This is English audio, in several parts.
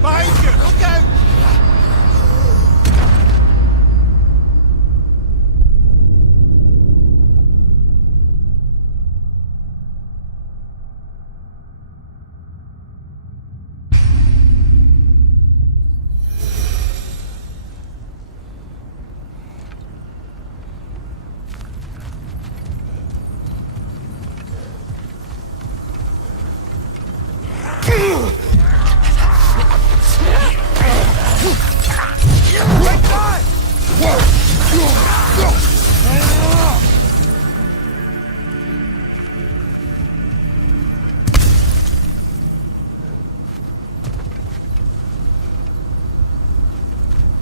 Behind you! Look out!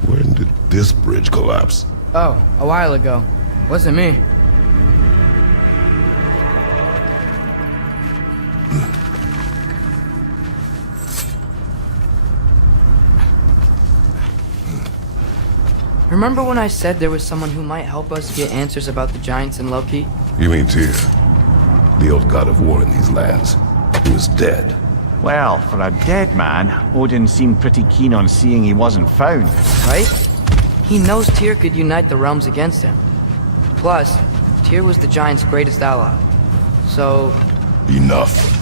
When did this bridge collapse? Oh, a while ago. Wasn't me. Remember when I said there was someone who might help us get answers about the giants and Loki? You mean Tyr, the old god of war in these lands, who is dead? Well, for a dead man, Odin seemed pretty keen on seeing he wasn't found. Right? He knows Tyr could unite the realms against him. Plus, Tyr was the giant's greatest ally. So... Enough.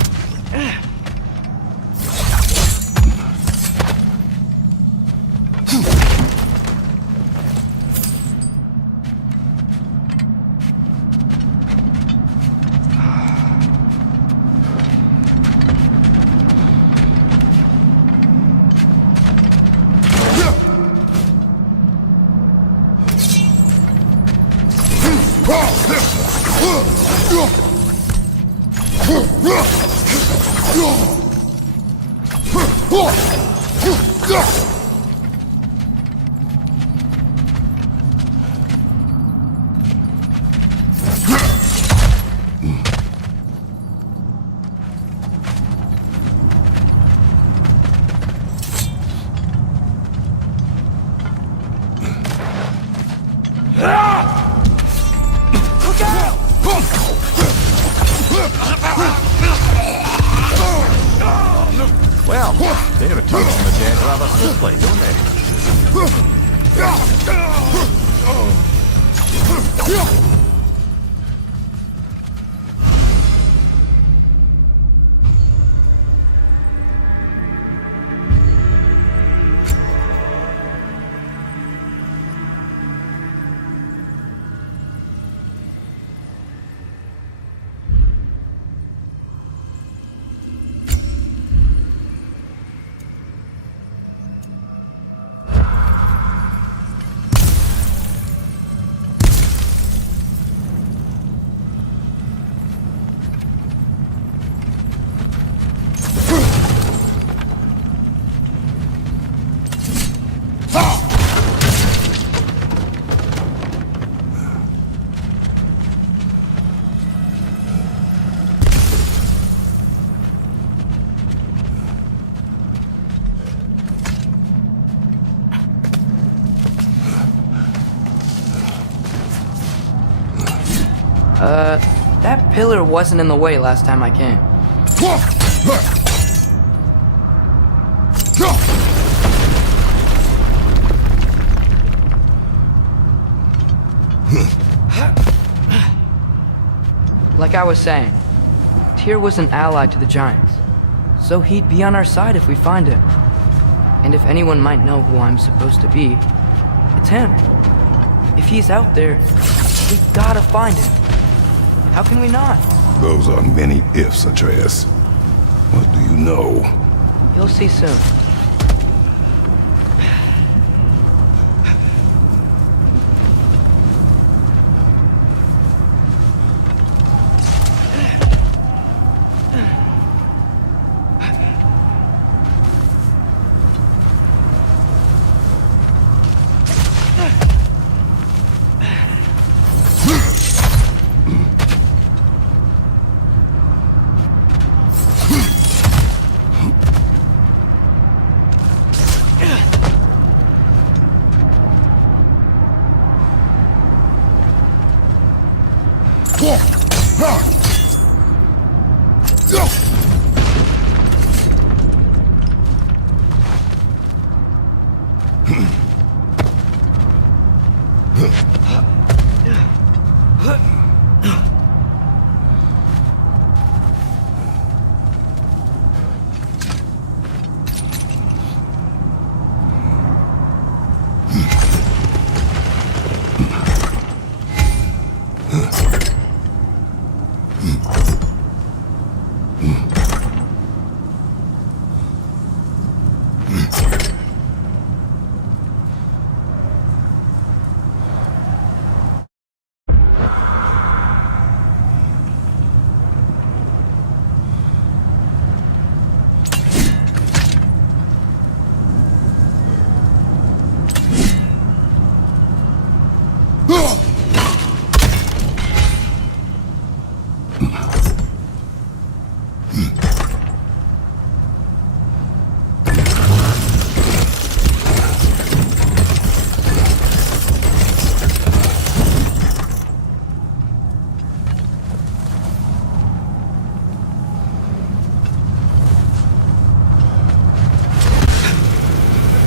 Well, they return from the dead rather swiftly, don't they? That pillar wasn't in the way last time I came. Like I was saying, Tyr was an ally to the giants, so he'd be on our side if we find him. And if anyone might know who I'm supposed to be, it's him. If he's out there, we gotta find him. How can we not? Those are many ifs, Atreus. What do you know? You'll see soon.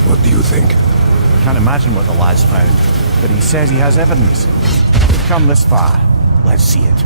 What do you think? Can't imagine what the lad's found, but he says he has evidence. We've come this far. Let's see it.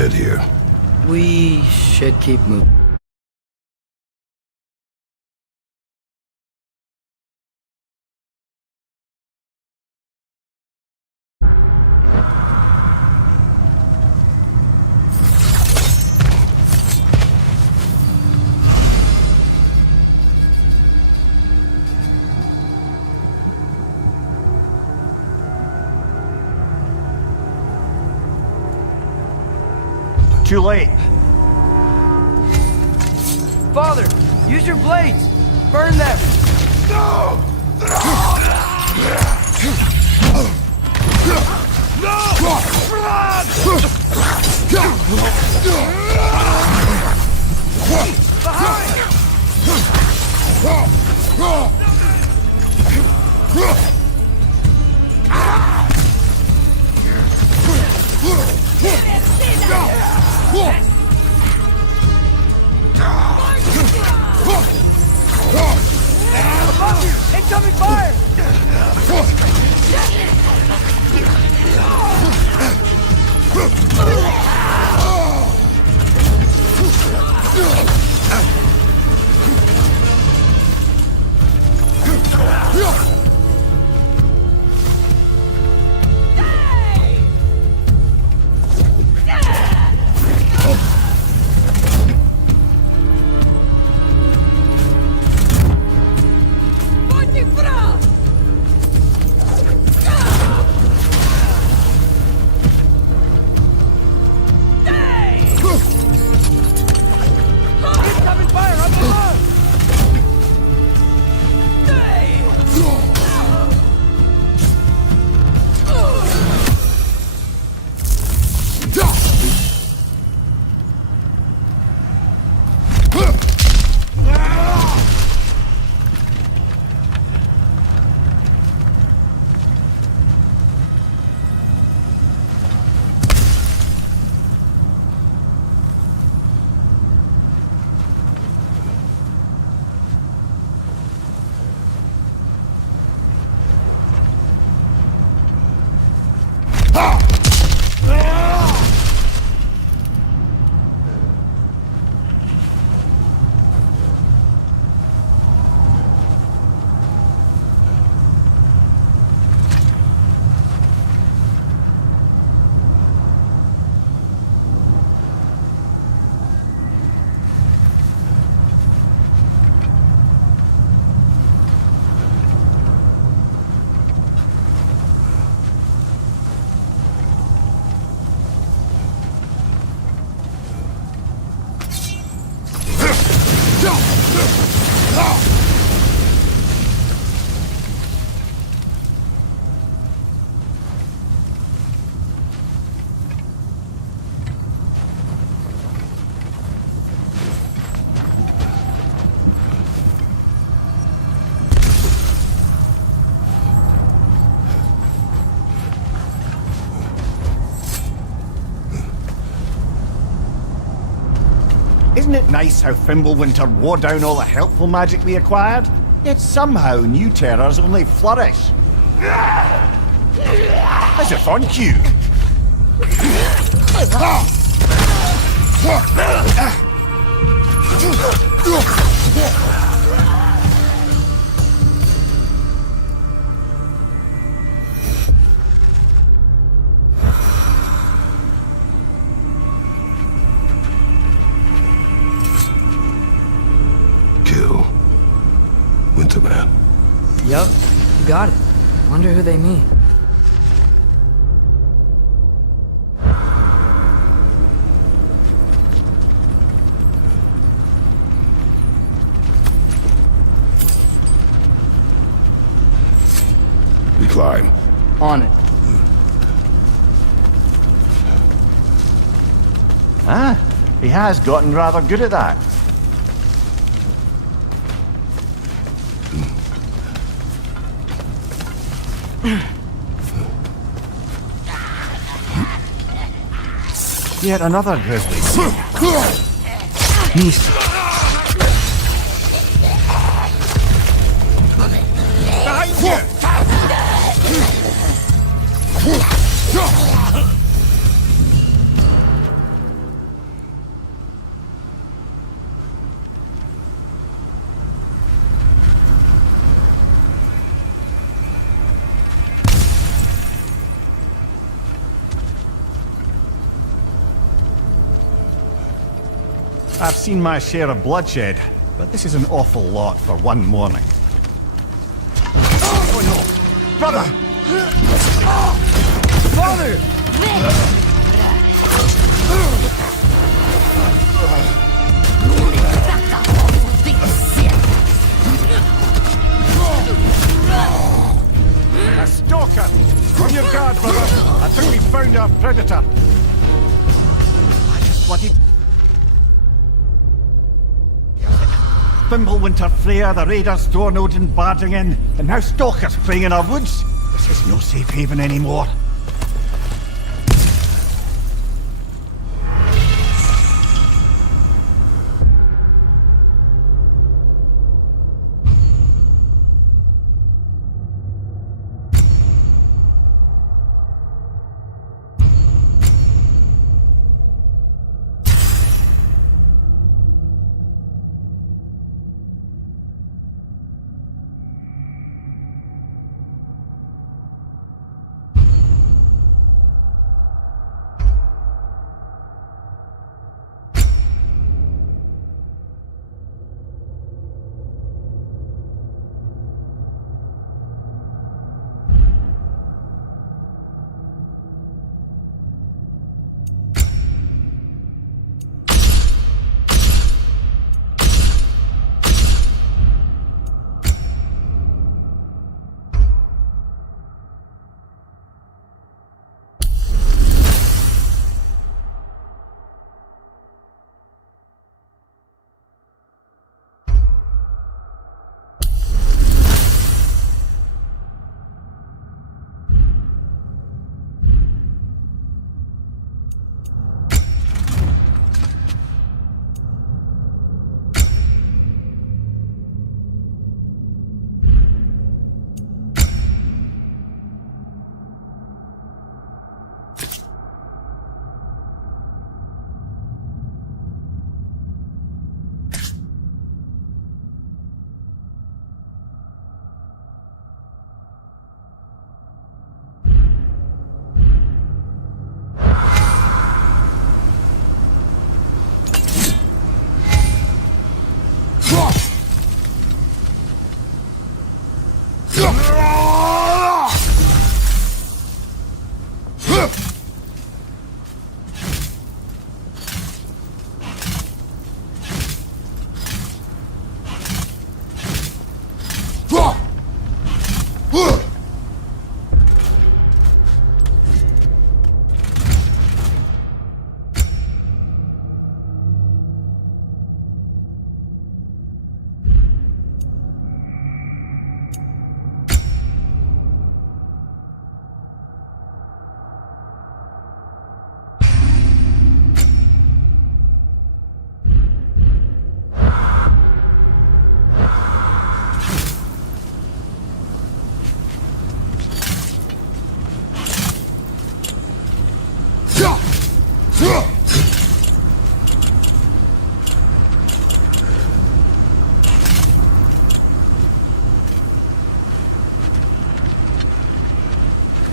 head here? We should keep moving. Too late. Father, use your blades! Burn them! Above you! Incoming fire! Isn't it nice how Fimbulwinter wore down all the helpful magic we acquired? Yet somehow new terrors only flourish. As if on cue. Yup, you got it. Wonder who they mean. We climb. On it. Ah, he has gotten rather good at that. Yet another grizzly sea. Beast. Behind you! I've seen my share of bloodshed, but this is an awful lot for one morning. Oh no! Brother! Father! A stalker! On your guard, brother! I think we found our predator. I just wanted... Fimbulwinter Freya, the raiders, Thor and Odin barging in, and now stalkers preying in our woods. This is no safe haven anymore.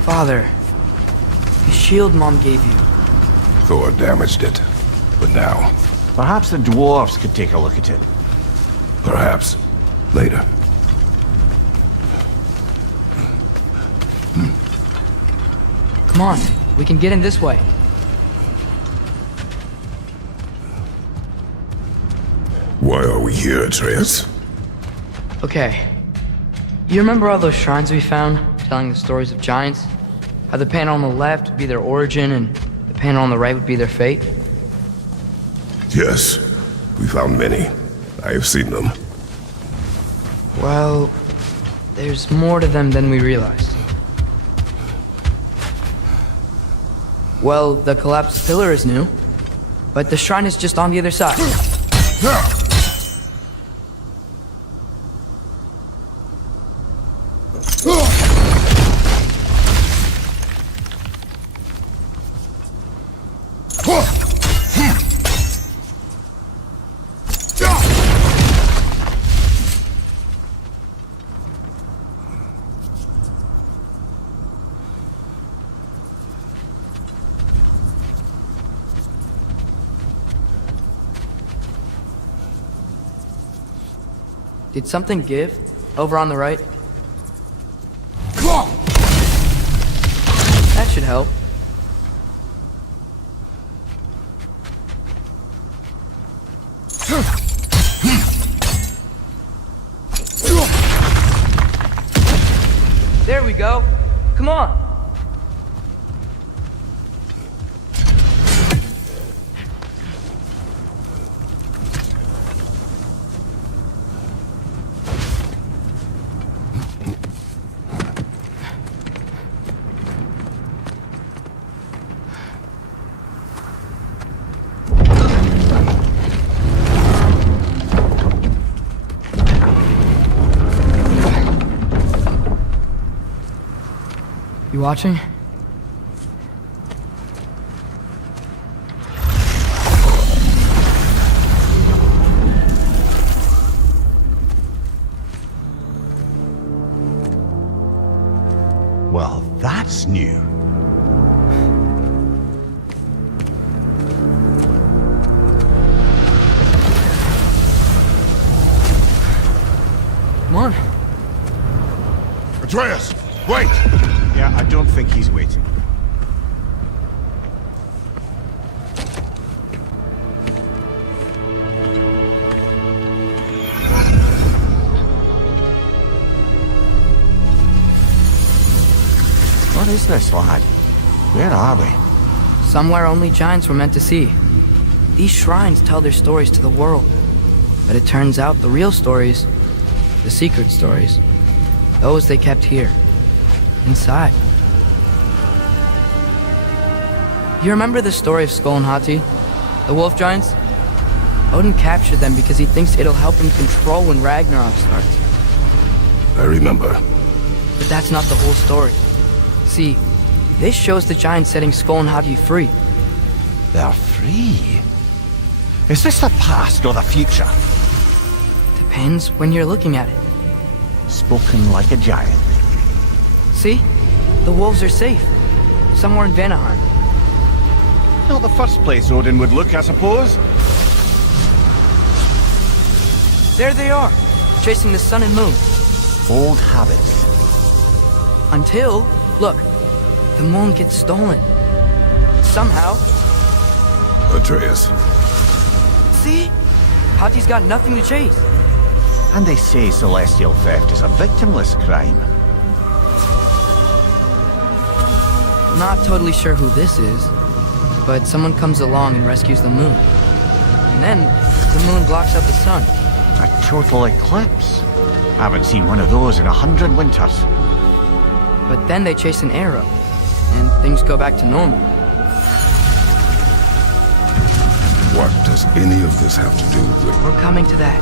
Father, the shield Mom gave you. Thor damaged it. But now, Perhaps the dwarves could take a look at it. perhaps, later. Come on, we can get in this way. Why are we here, Atreus? Okay. You remember all those shrines we found, telling the stories of giants? How the panel on the left would be their origin, and the panel on the right would be their fate? Yes, we found many. I have seen them. Well, there's more to them than we realized. Well, the collapsed pillar is new, but the shrine is just on the other side. Did something give? Over on the right? That should help. There we go. Come on. You watching? Well, that's new. Come on. Atreus, wait! Yeah, I don't think he's waiting. What is this, lad? Where are we? Somewhere only giants were meant to see. These shrines tell their stories to the world. But it turns out the real stories, the secret stories, those they kept here, inside. You remember the story of Skull and Hati? The wolf giants? Odin captured them because he thinks it'll help him control when Ragnarok starts. I remember. But that's not the whole story. See, this shows the giants setting Skull and Hati free. They're free. Is this the past or the future? Depends when you're looking at it. Spoken like a giant. See? The wolves are safe. Somewhere in Vanaheim. Not the first place Odin would look, I suppose. There they are, chasing the sun and moon. Old habits. Until, look, the moon gets stolen. Somehow. Atreus. See? Hati's got nothing to chase. And they say celestial theft is a victimless crime. Not totally sure who this is, but someone comes along and rescues the moon. And then, the moon blocks out the sun. A total eclipse. Haven't seen one of those in 100 winters. But then they chase an arrow, and things go back to normal. What does any of this have to do with... We're coming to that.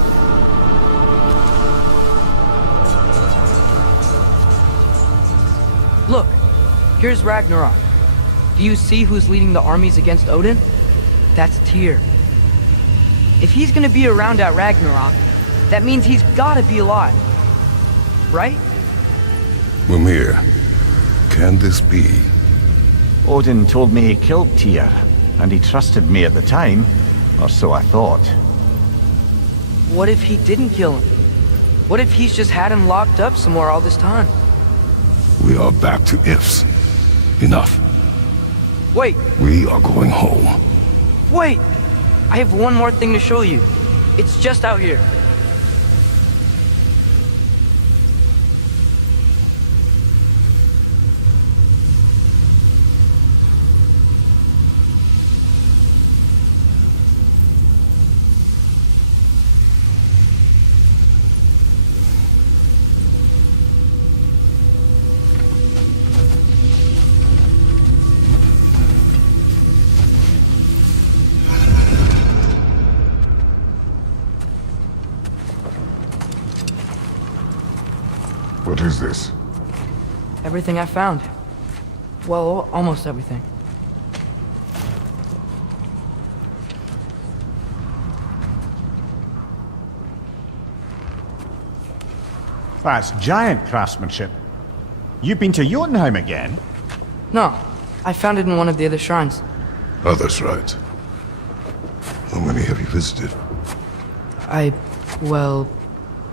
Look, here's Ragnarok. Do you see who's leading the armies against Odin? That's Tyr. If he's gonna be around at Ragnarok, that means he's gotta be alive. Right? Mimir, can this be? Odin told me he killed Tyr, and he trusted me at the time, or so I thought. What if he didn't kill him? What if he's just had him locked up somewhere all this time? We are back to ifs. Enough. Wait, We are going home. wait! I have one more thing to show you. It's just out here. What is this? Everything I found. Well, almost everything. That's giant craftsmanship. You've been to Jotunheim again? No, I found it in one of the other shrines. Other shrines. How many have you visited? Well,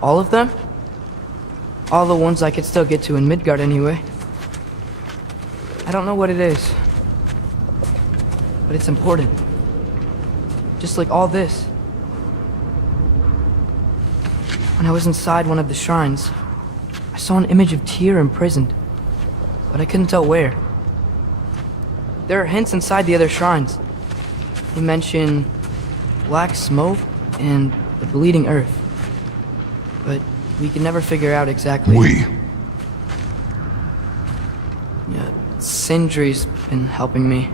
All of them? All the ones I could still get to in Midgard anyway. I don't know what it is, but it's important. Just like all this. When I was inside one of the shrines, I saw an image of Tyr imprisoned, but I couldn't tell where. There are hints inside the other shrines. They mention black smoke and the bleeding earth, but we can never figure out exactly. Yeah, Sindri's been helping me.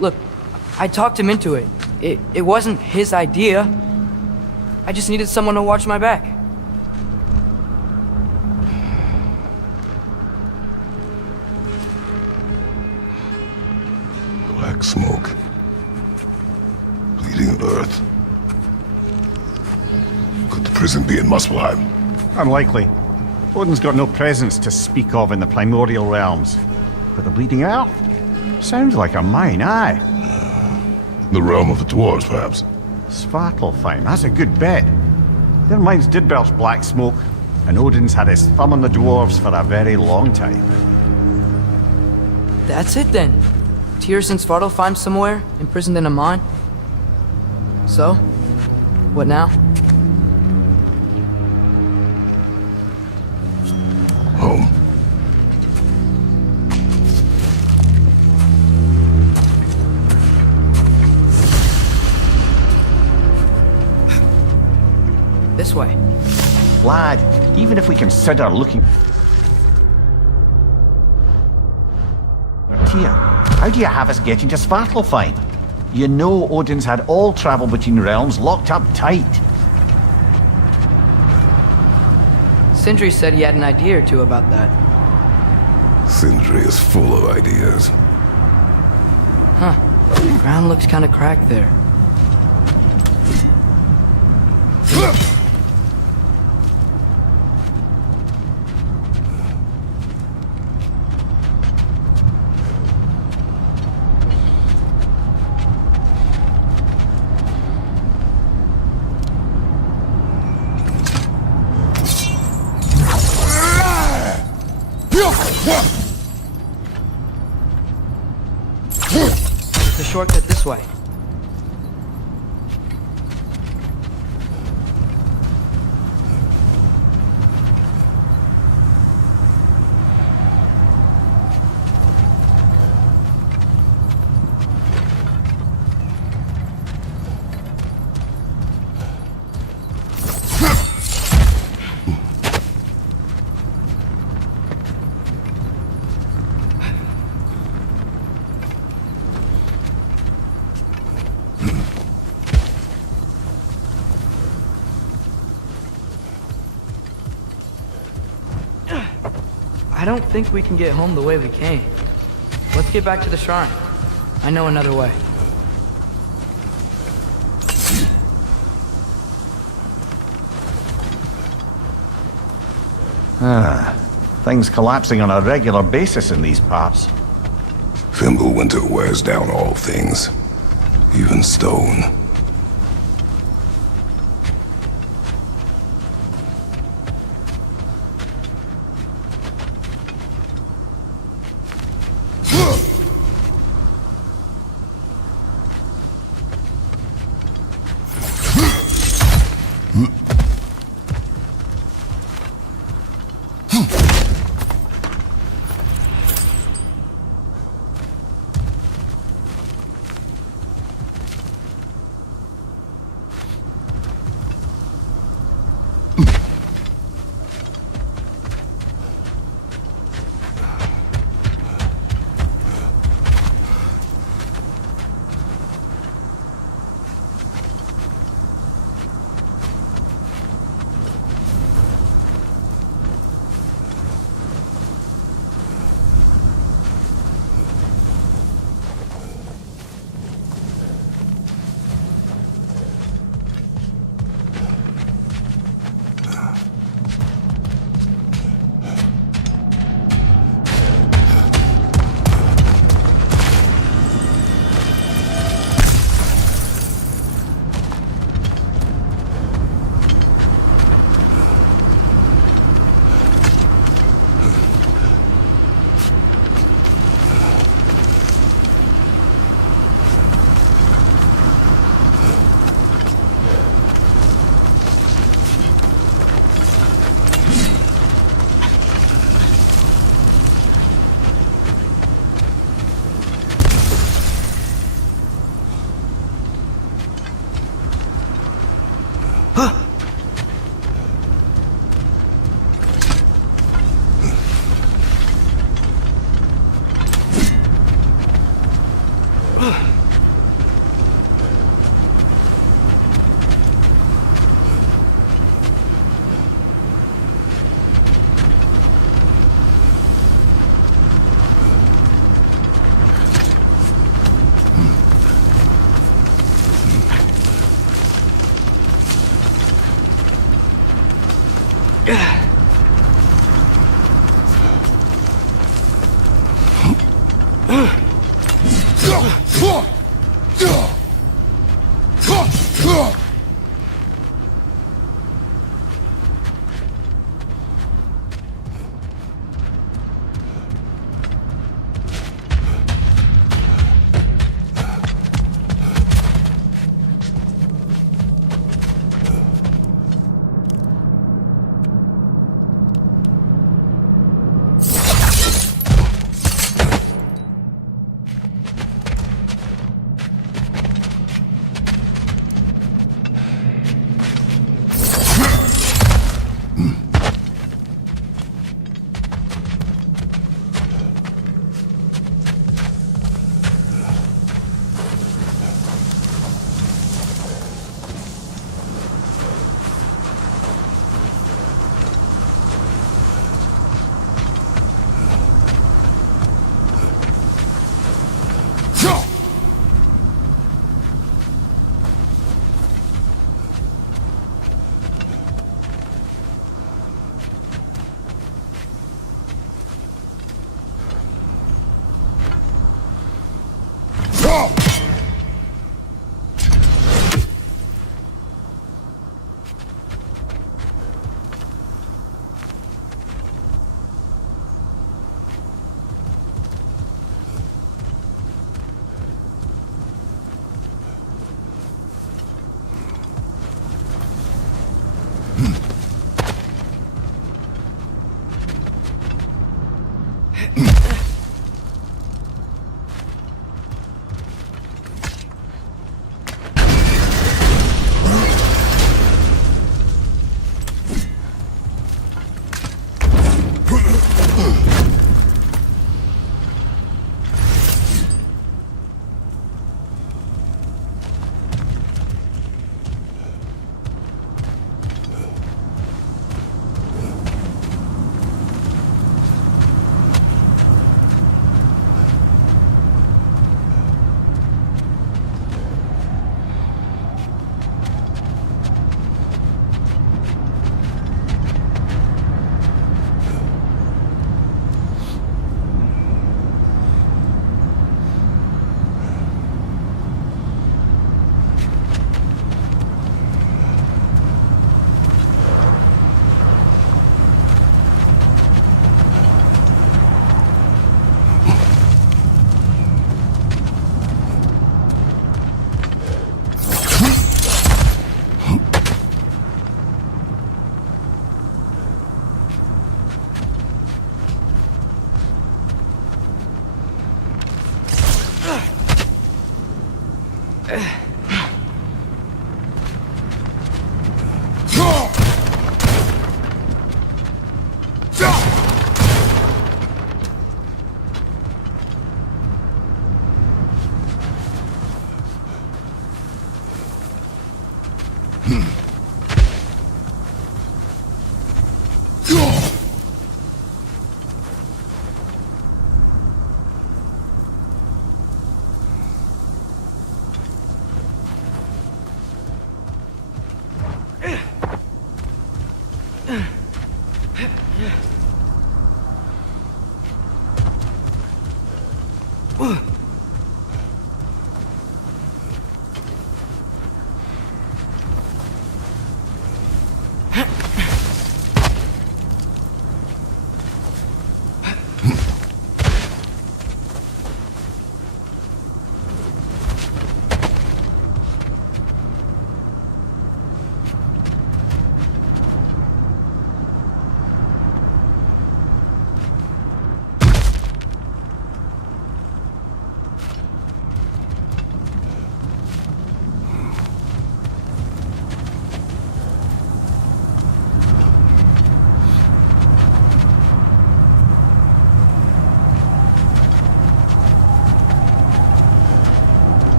Look, I talked him into it. It wasn't his idea. I just needed someone to watch my back. Black smoke. Bleeding earth. Could the prison be in Muspelheim? Unlikely. Odin's got no presence to speak of in the primordial realms. But the bleeding earth? Sounds like a mine, aye. The realm of the dwarves, perhaps. Svartalfheim, that's a good bet. Their mines did belch black smoke, and Odin's had his thumb on the dwarves for a very long time. That's it then. Tyr's in Svartalfheim somewhere, imprisoned in a mine. So, what now? Home. This way. Lad, even if we consider looking... Tyr, how do you have us getting to Svartalfheim? You know Odin's had all travel between realms locked up tight. Sindri said he had an idea or two about that. Sindri is full of ideas. Huh. The ground looks kind of cracked there. There's a shortcut this way. I don't think we can get home the way we came. Let's get back to the shrine. I know another way. Things collapsing on a regular basis in these parts. Fimbulwinter wears down all things, even stone.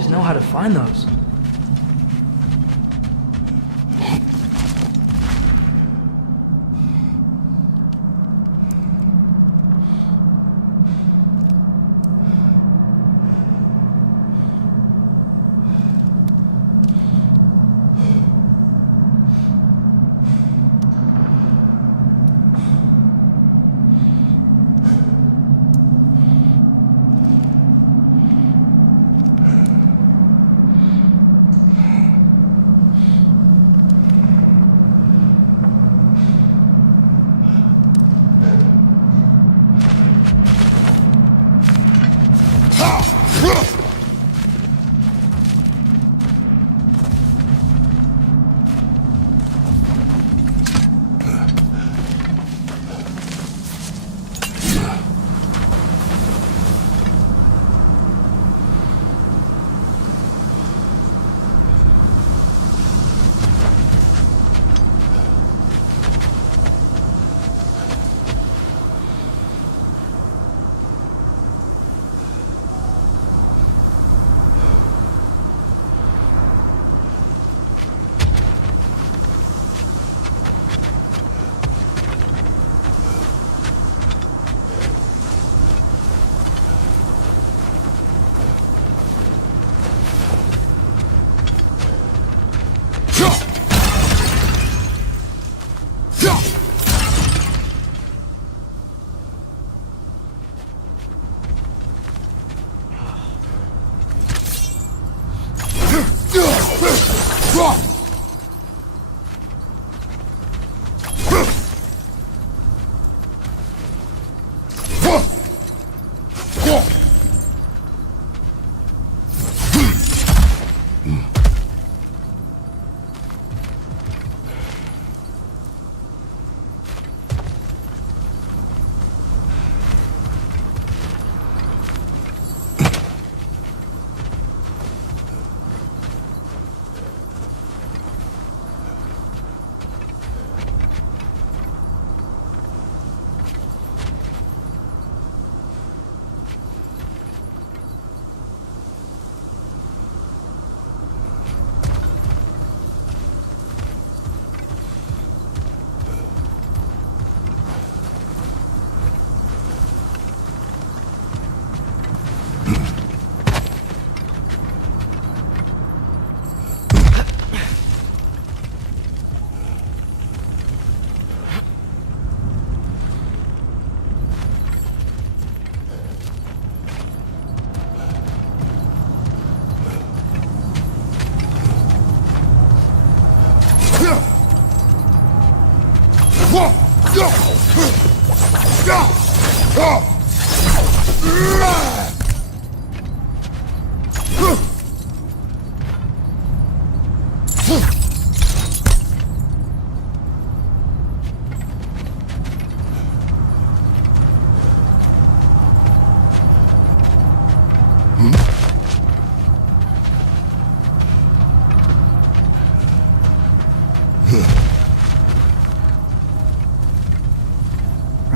always know how to find those.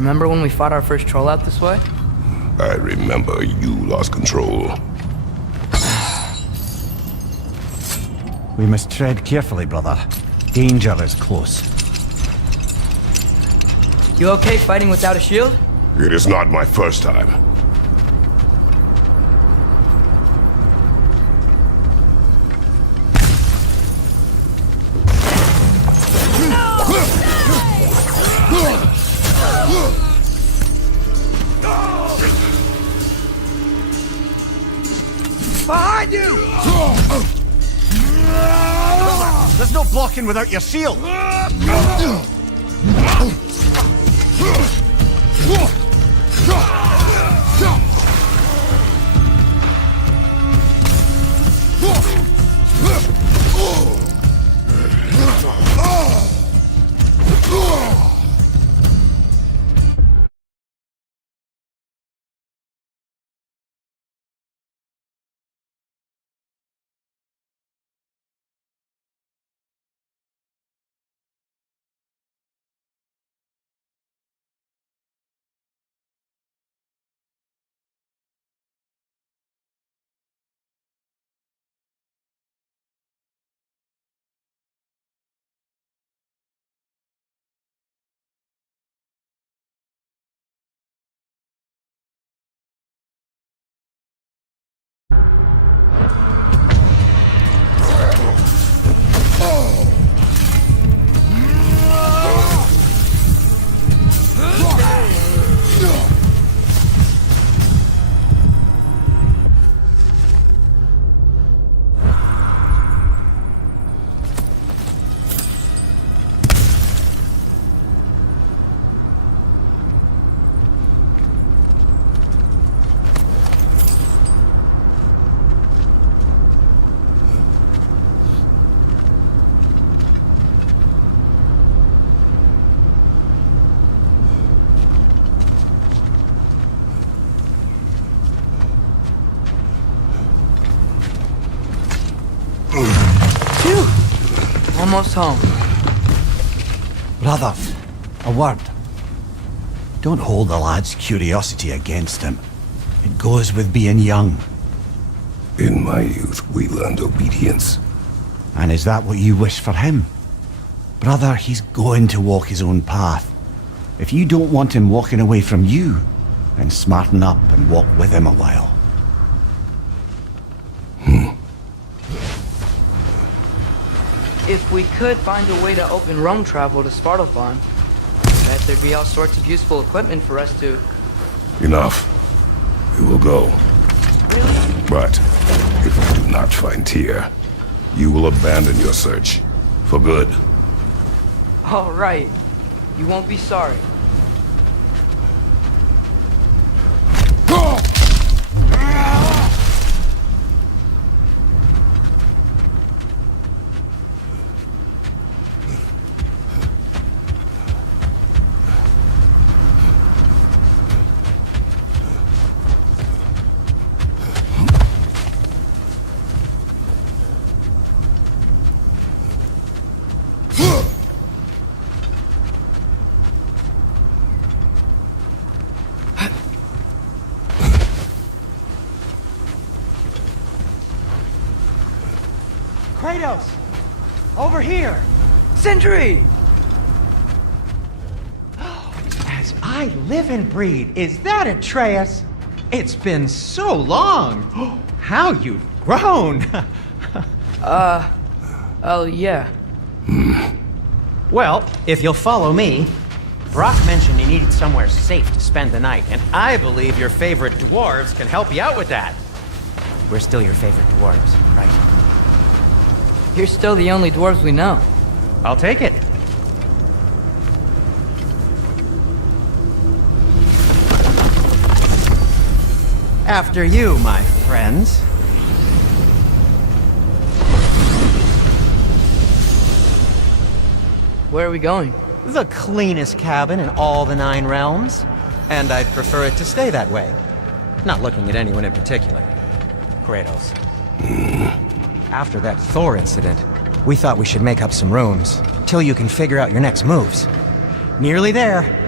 Remember when we fought our first troll out this way? I remember you lost control. We must tread carefully, brother. Danger is close. You okay fighting without a shield? It is not my first time. Behind you! There's no blocking without your shield! almost home. Brother, a word. Don't hold the lad's curiosity against him. It goes with being young. In my youth, we learned obedience. And is that what you wish for him? Brother, he's going to walk his own path. If you don't want him walking away from you, then smarten up and walk with him a while. If we could find a way to open Rome travel to Svartalfheim, bet there'd be all sorts of useful equipment for us to... Enough. We will go. But if we do not find Tyr, you will abandon your search. For good. All right. You won't be sorry. Kratos! Over here! Sentry! As I live and breathe, is that Atreus? It's been so long! How you've grown! Oh, yeah. Well, if you'll follow me, Brock mentioned he needed somewhere safe to spend the night, and I believe your favorite dwarves can help you out with that. We're still your favorite dwarves, right? You're still the only dwarves we know. I'll take it. After you, my friends. Where are we going? The cleanest cabin in all the 9 realms. And I'd prefer it to stay that way. Not looking at anyone in particular. Kratos. After that Thor incident, we thought we should make up some rooms, till you can figure out your next moves. Nearly there.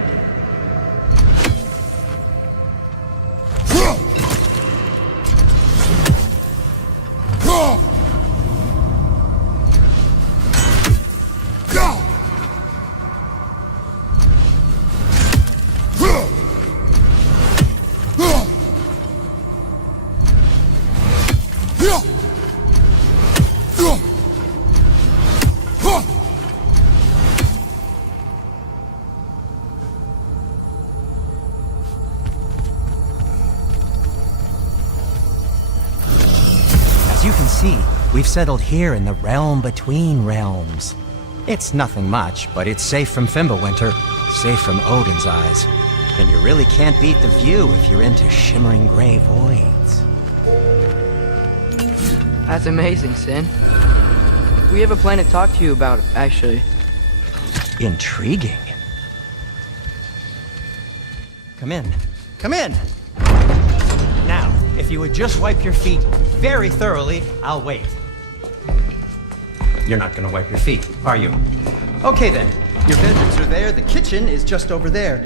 You can see, we've settled here in the realm between realms. It's nothing much, but it's safe from Fimbulwinter, safe from Odin's eyes. And you really can't beat the view if you're into shimmering gray voids. That's amazing, Sin. We have a plan to talk to you about, actually. Intriguing. Come in. Come in! Now, if you would just wipe your feet very thoroughly, I'll wait. You're not gonna wipe your feet, are you? Okay then. Your bedrooms are there, the kitchen is just over there.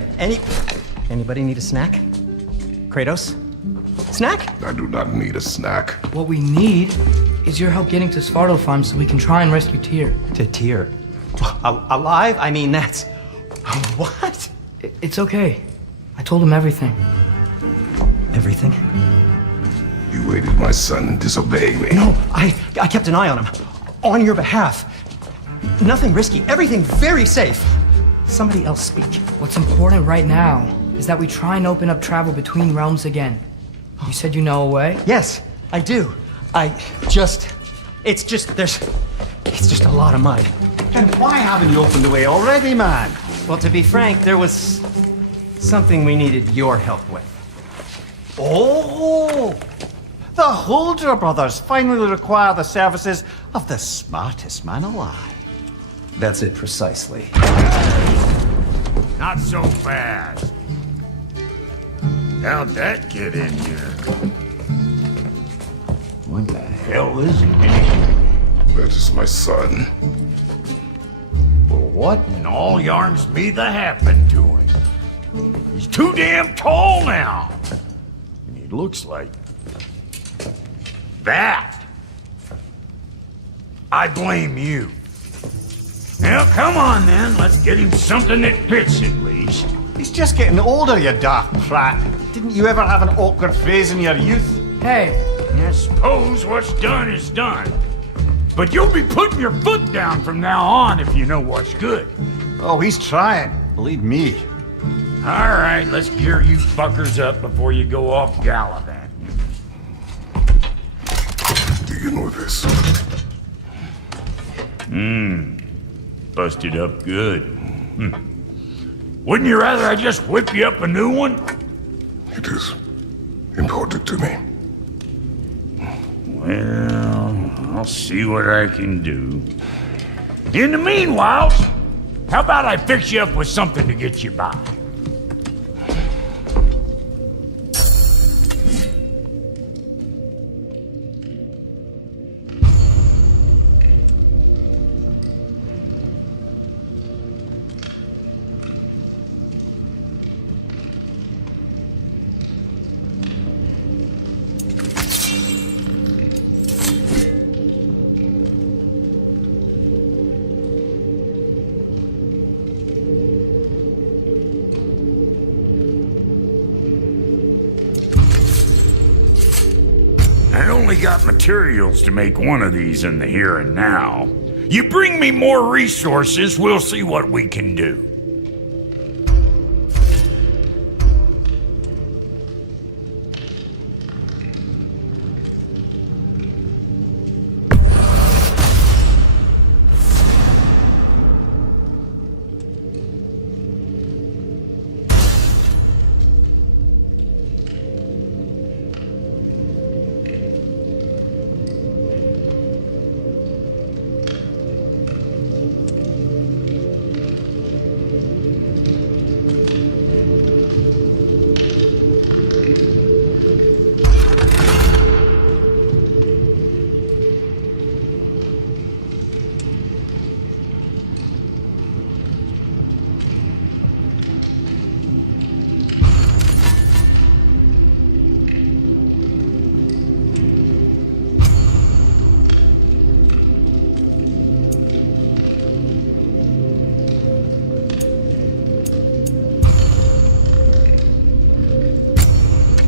Anybody need a snack? Kratos? Snack? I do not need a snack. What we need is your help getting to Svartalfheim so we can try and rescue Tyr. To Tyr? Alive? I mean, that's... What? It's okay. I told him everything. Everything? You aided my son in disobeying me. No, I kept an eye on him. On your behalf. Nothing risky. Everything very safe. Somebody else speak. What's important right now is that we try and open up travel between realms again. You said you know a way? Yes, I do. It's just a lot of mud. And why haven't you opened the way already, man? Well, to be frank, there was something we needed your help with. Oh! The Holder brothers finally require the services of the smartest man alive. That's it precisely. Not so fast. How'd that get in here? What the hell is it? That is my son. What in all yarns me that happened to him? He's too damn tall now. And he looks like... that. I blame you. Well, come on then. Let's get him something that fits at least. He's just getting older, you daft prat. Didn't you ever have an awkward phase in your youth? Hey, I suppose what's done is done. But you'll be putting your foot down from now on if you know what's good. Oh, he's trying. Believe me. All right, let's gear you fuckers up before you go off gallivanting. Begin with this. Busted up good. Wouldn't you rather I just whip you up a new one? It is important to me. Well, I'll see what I can do. In the meanwhile, how about I fix you up with something to get you by? Got materials to make one of these in the here and now. You bring me more resources, we'll see what we can do.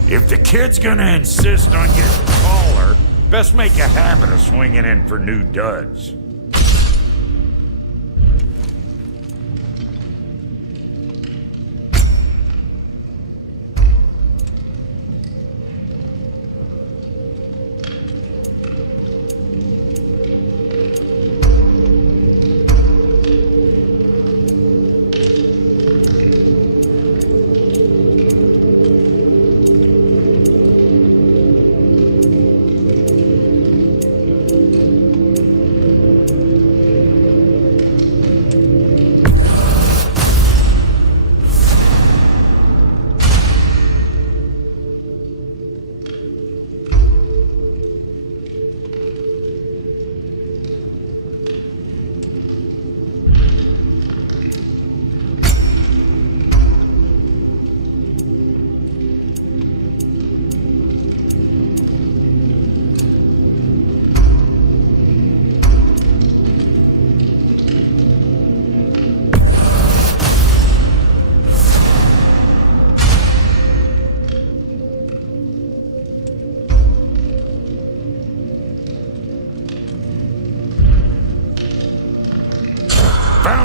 If the kid's gonna insist on getting taller, best make a habit of swinging in for new duds.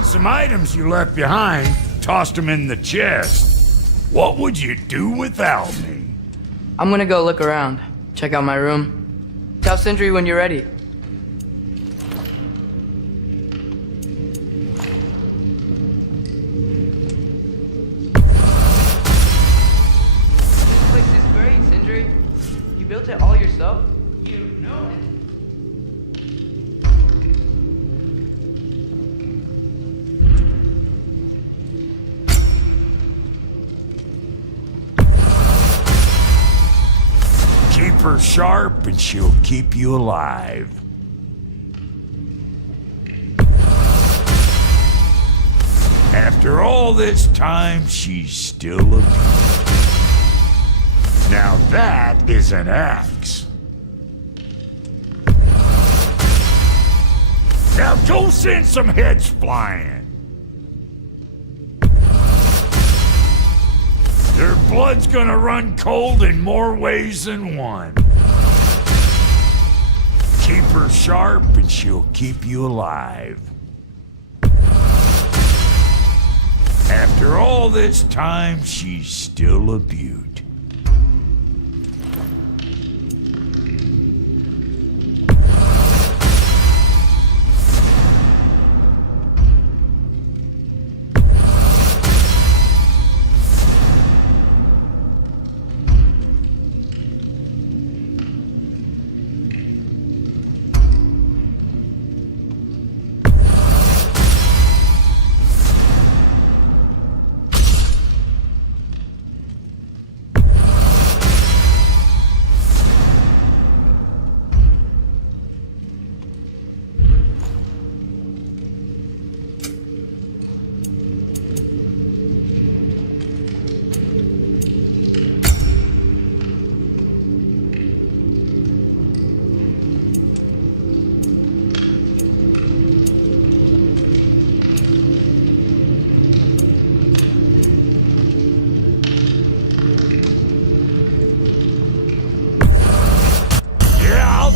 Some items you left behind, tossed them in the chest. What would you do without me? I'm gonna go look around. Check out my room. Tell Sindri when you're ready. This place is great, Sindri. You built it all yourself? You know it. Keep her sharp and she'll keep you alive. After all this time, she's still a beauty. Now that is an axe. Now go send some heads flying. Their blood's gonna run cold in more ways than one. Keep her sharp and she'll keep you alive. After all this time, she's still a beaut.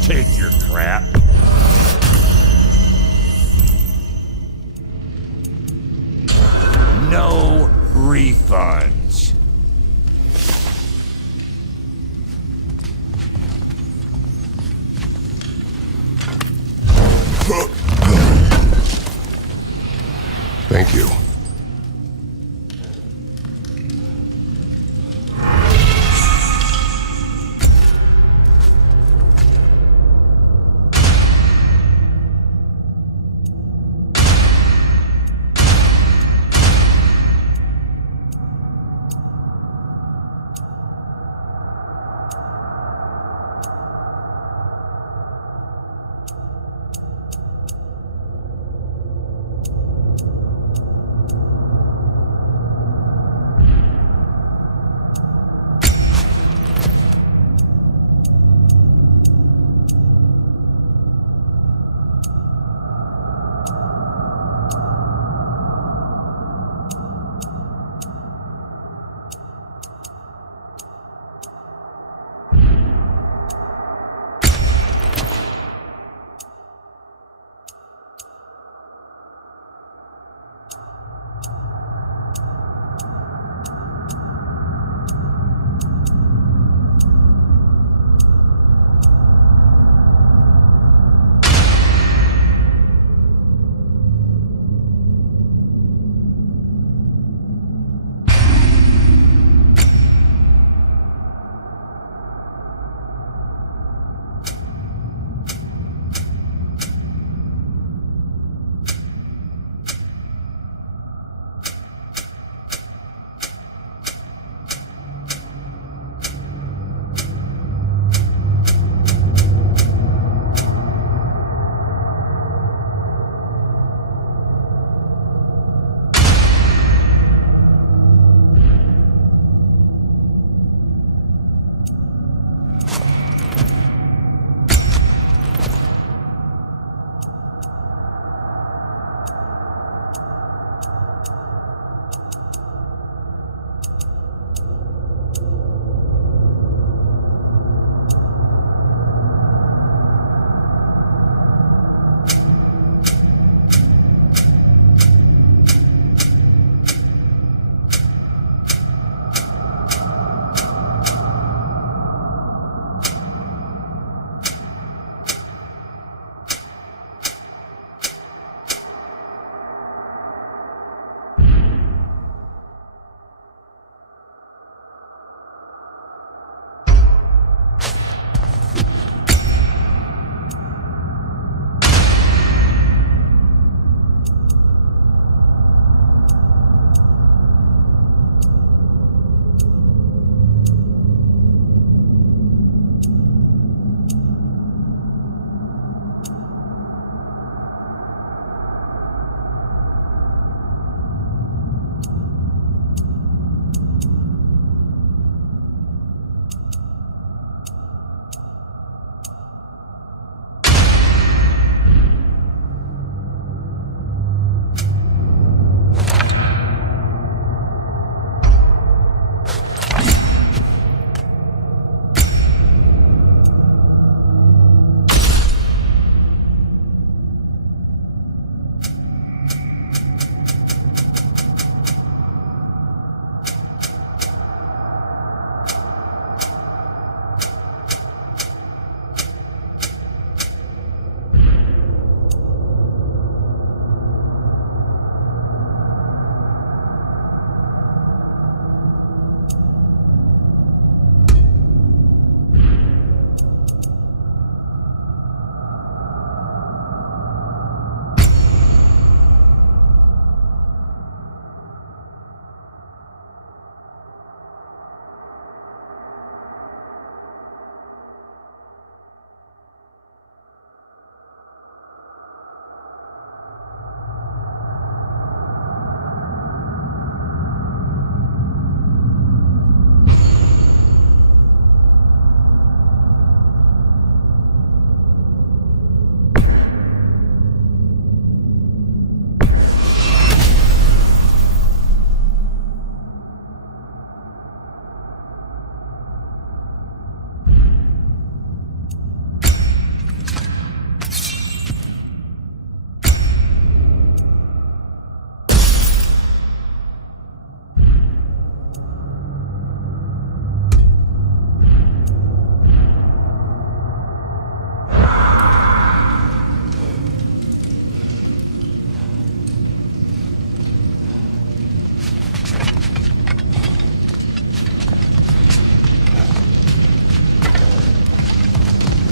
Take your crap. No refunds. Thank you.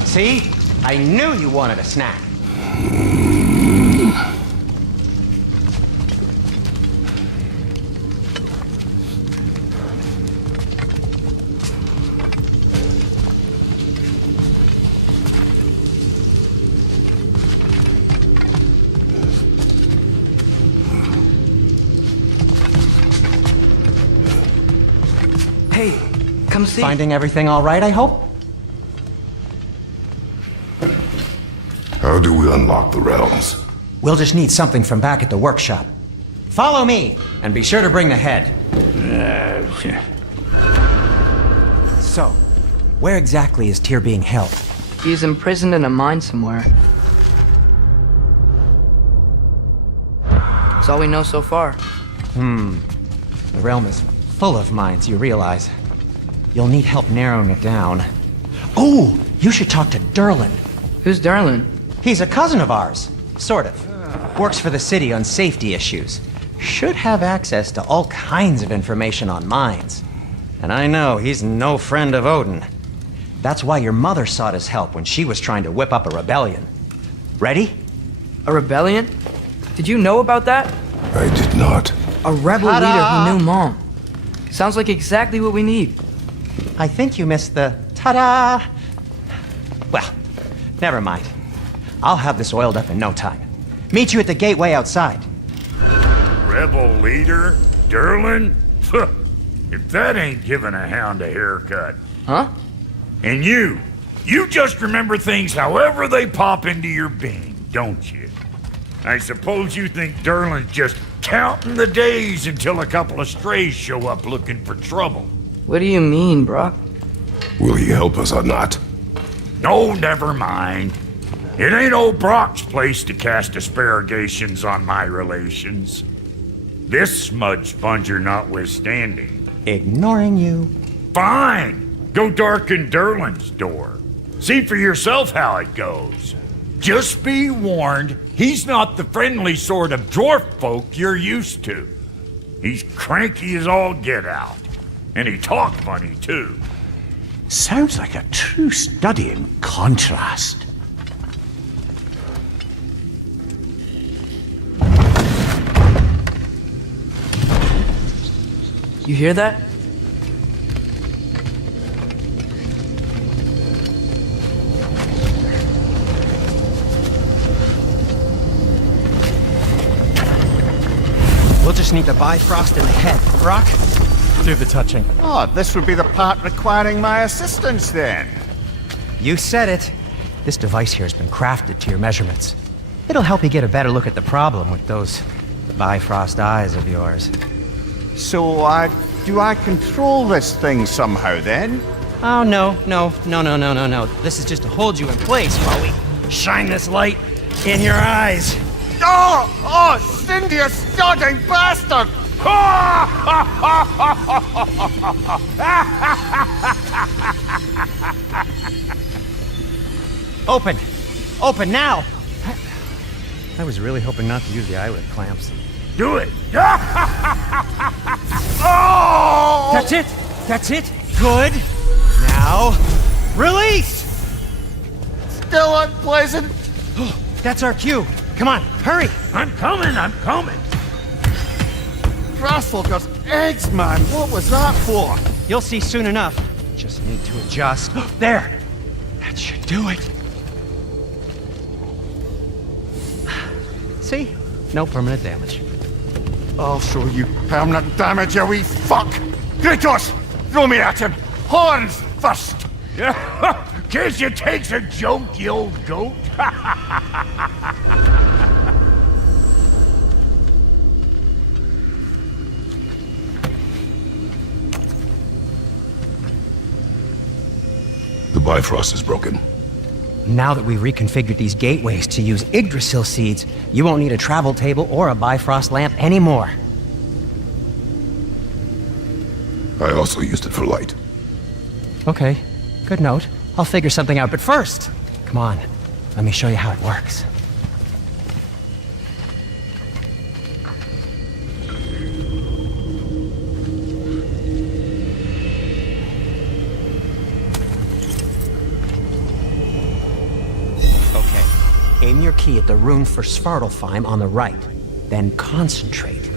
See? I knew you wanted a snack. Hey, come see. Finding everything all right, I hope? How do we unlock the realms? We'll just need something from back at the workshop. Follow me, and be sure to bring the head. So, where exactly is Tyr being held? He's imprisoned in a mine somewhere. That's all we know so far. The realm is full of mines, you realize. You'll need help narrowing it down. Oh, you should talk to Durlin. Who's Darlin? He's a cousin of ours, sort of. Works for the city on safety issues. Should have access to all kinds of information on mines. And I know he's no friend of Odin. That's why your mother sought his help when she was trying to whip up a rebellion. Ready? A rebellion? Did you know about that? I did not. A rebel Ta-da! leader who knew Mom. Sounds like exactly what we need. I think you missed the ta-da. Well, never mind. I'll have this oiled up in no time. Meet you at the gateway outside. Rebel leader? Durlin? If that ain't giving a hound a haircut. Huh? And you just remember things however they pop into your being, don't you? I suppose you think Durlin's just counting the days until a couple of strays show up looking for trouble. What do you mean, Brock? Will he help us or not? No, never mind. It ain't old Brock's place to cast asparagations on my relations. This smudge sponger notwithstanding. Ignoring you. Fine! Go darken Durlin's door. See for yourself how it goes. Just be warned, he's not the friendly sort of dwarf folk you're used to. He's cranky as all get out. And he talk funny, too. Sounds like a true study in contrast. You hear that? We'll just need the Bifrost in the head. Brock, do the touching. Oh, this would be the part requiring my assistance then. You said it. This device here has been crafted to your measurements. It'll help you get a better look at the problem with those Bifrost eyes of yours. So, do I control this thing somehow then? Oh, no. This is just to hold you in place while we shine this light in your eyes. Oh, Cindy, you starting bastard! Open now! I was really hoping not to use the eyelid clamps. Do it! Oh! That's it! Good! Now, release! Still unpleasant. That's our cue. Come on, hurry! I'm coming! Grasshopper's eggs, man. What was that for? You'll see soon enough. Just need to adjust. There! That should do it. See? No permanent damage. I'll show you permanent damage, you wee fuck! Kratos! Throw me at him! Horns first! Guess you takes a joke, you old goat. The Bifrost is broken. Now that we've reconfigured these gateways to use Yggdrasil seeds, you won't need a travel table or a Bifrost lamp anymore. I also used it for light. Okay, good note. I'll figure something out, but first, come on, let me show you how it works. key at the rune for Svartalfheim on the right. Then concentrate.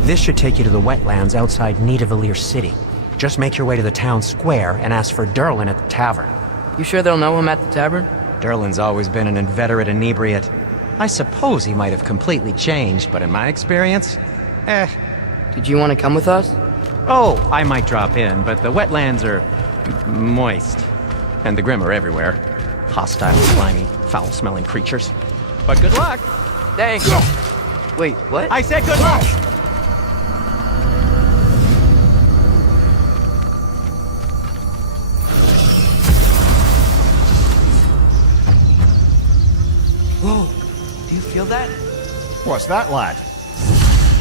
This should take you to the wetlands outside Nidavellir City. Just make your way to the town square and ask for Durlin at the tavern. You sure they'll know him at the tavern? Durlin's always been an inveterate inebriate. I suppose he might have completely changed, but in my experience, Did you want to come with us? Oh, I might drop in, but the wetlands are moist. And the Grimm are everywhere. Hostile, slimy, foul-smelling creatures. But good luck! Thanks. Wait, what? I said good luck! Whoa, do you feel that? What's that, lad?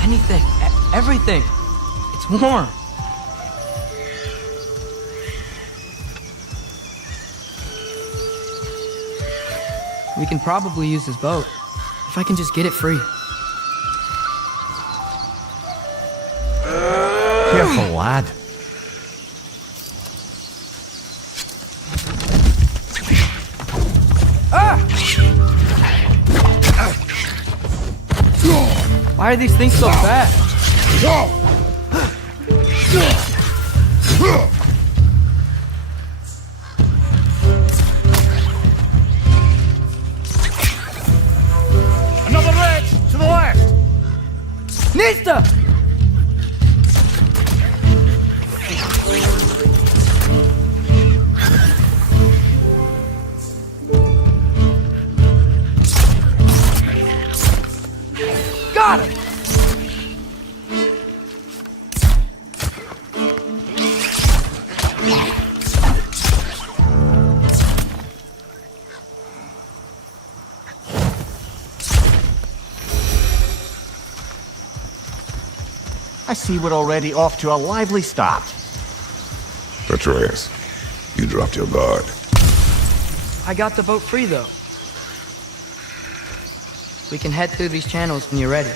Anything, everything. It's warm. We can probably use this boat, if I can just get it free. Careful, lad. Why are these things so fast? Another wretch to the left! Nista! Got it! I see we're already off to a lively start. Atreus, you dropped your guard. I got the boat free, though. We can head through these channels when you're ready.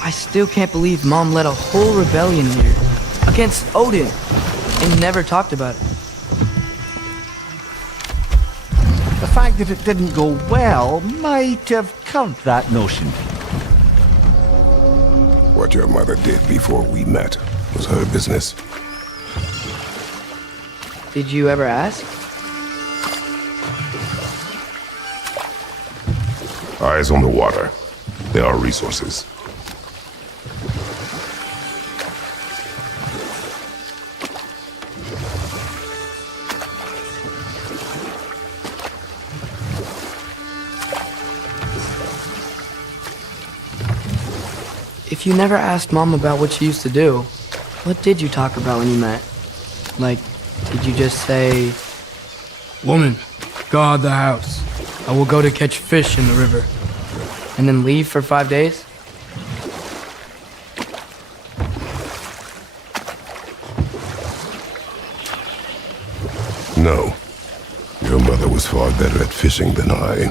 I still can't believe Mom led a whole rebellion here against Odin and never talked about it. The fact that it didn't go well might have curbed that notion. What your mother did before we met was her business. Did you ever ask? Eyes on the water. There are resources. If you never asked Mom about what she used to do, what did you talk about when you met? Like, did you just say, "Woman, guard the house. I will go to catch fish in the river," and then leave for 5 days? No. Your mother was far better at fishing than I.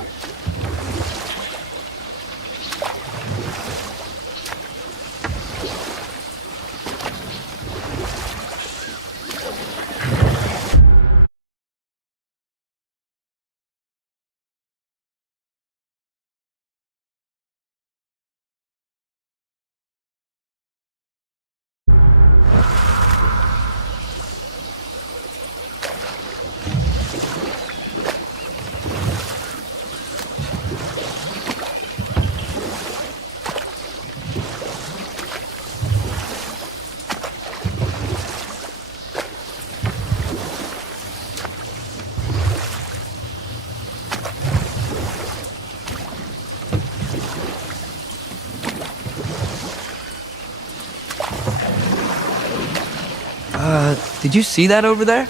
Did you see that over there?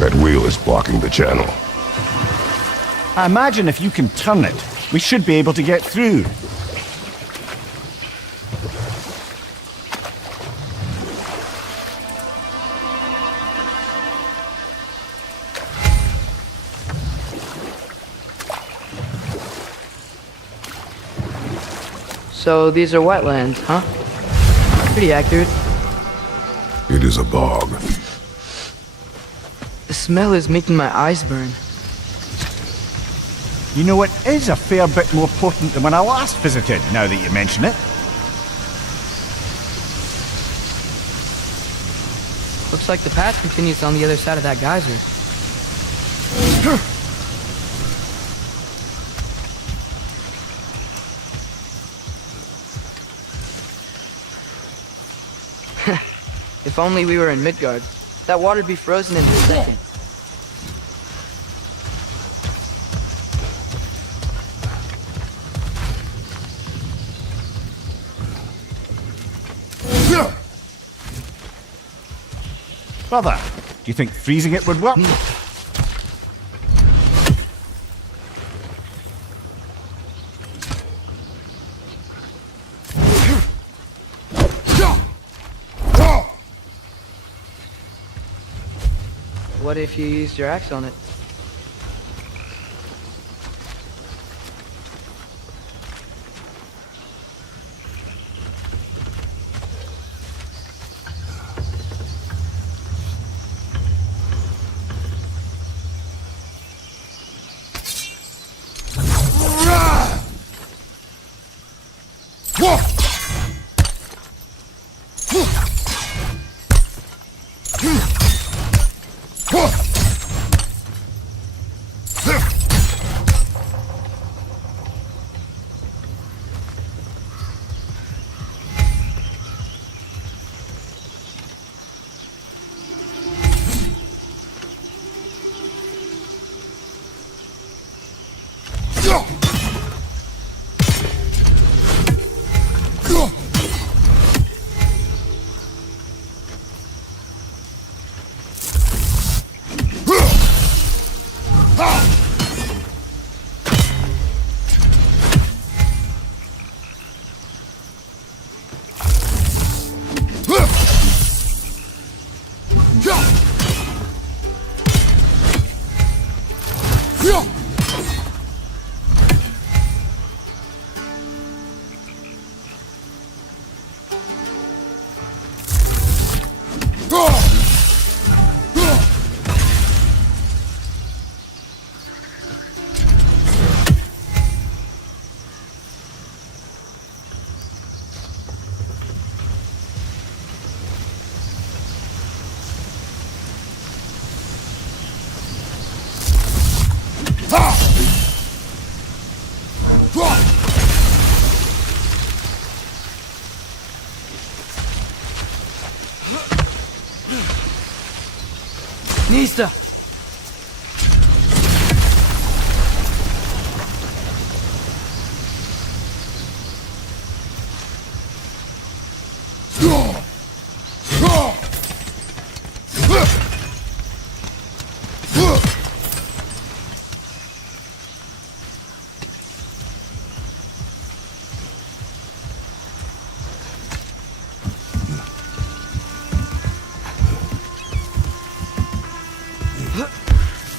That wheel is blocking the channel. I imagine if you can turn it, we should be able to get through. So these are wetlands, huh? Pretty accurate. It is a bog. The smell is making my eyes burn. You know, it is a fair bit more potent than when I last visited, now that you mention it. Looks like the path continues on the other side of that geyser. If only we were in Midgard. That water'd be frozen in a second. Brother, do you think freezing it would work? What if you used your axe on it? Nista!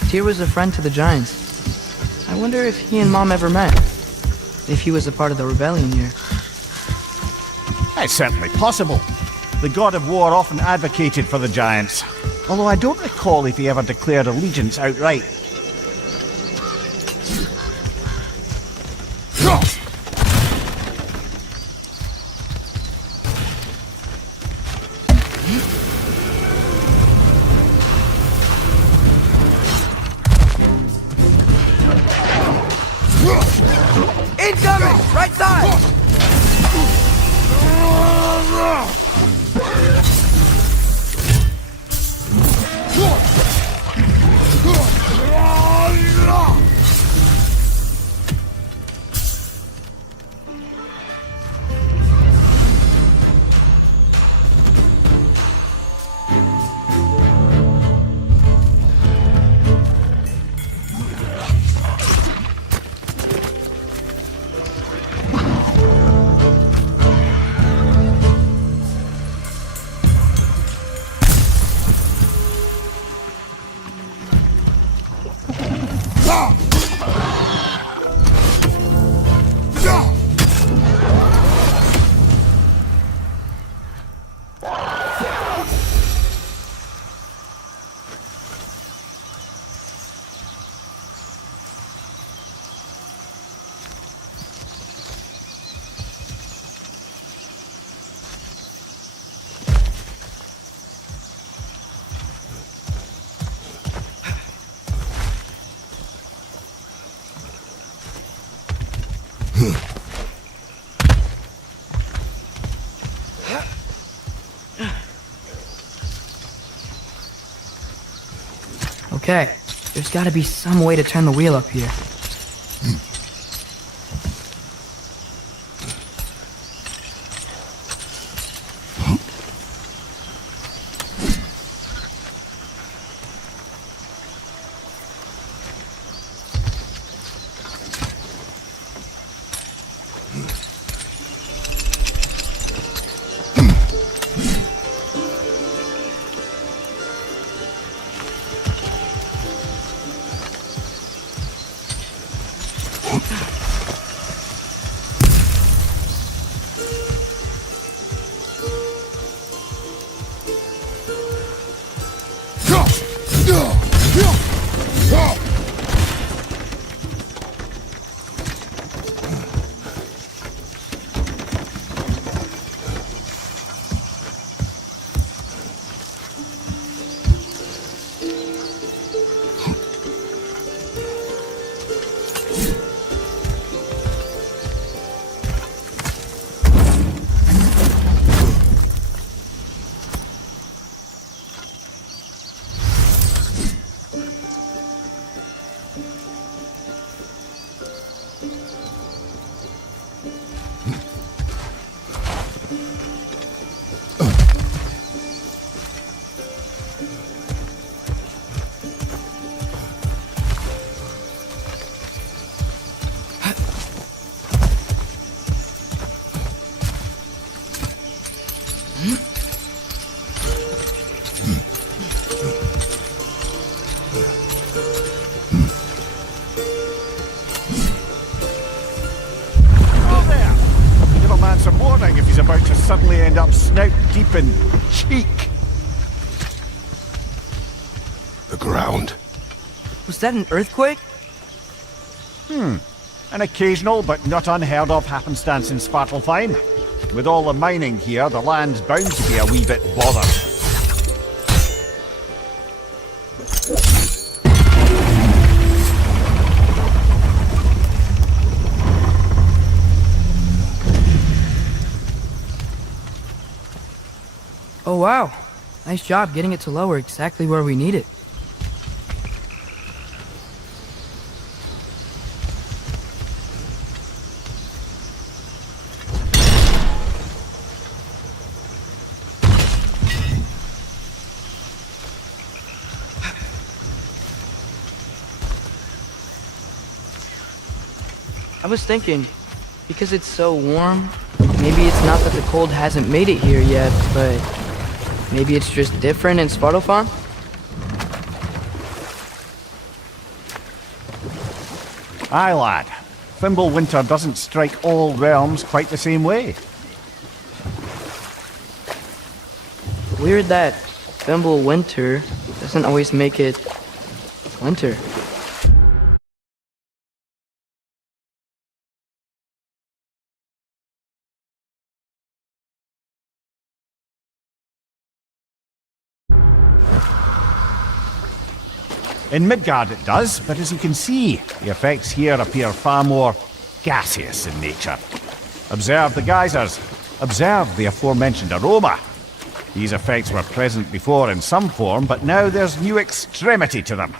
Tyr was a friend to the Giants. I wonder if he and Mom ever met. If he was a part of the rebellion here. It's certainly possible. The god of war often advocated for the Giants, although I don't recall if he ever declared allegiance outright. Incoming! Right side! Okay, there's gotta be some way to turn the wheel up here. suddenly end up snout deep in cheek. The ground. Was that an earthquake? An occasional but not unheard of happenstance in Svartalfheim. With all the mining here, the land's bound to be a wee bit bothered. Oh wow. Nice job getting it to lower exactly where we need it. I was thinking, because it's so warm, maybe it's not that the cold hasn't made it here yet, but maybe it's just different in Svartalfheim? Aye, lad. Fimbulwinter doesn't strike all realms quite the same way. Weird that Fimbulwinter doesn't always make it winter. In Midgard it does, but as you can see, the effects here appear far more gaseous in nature. Observe the geysers. Observe the aforementioned aroma. These effects were present before in some form, but now there's new extremity to them.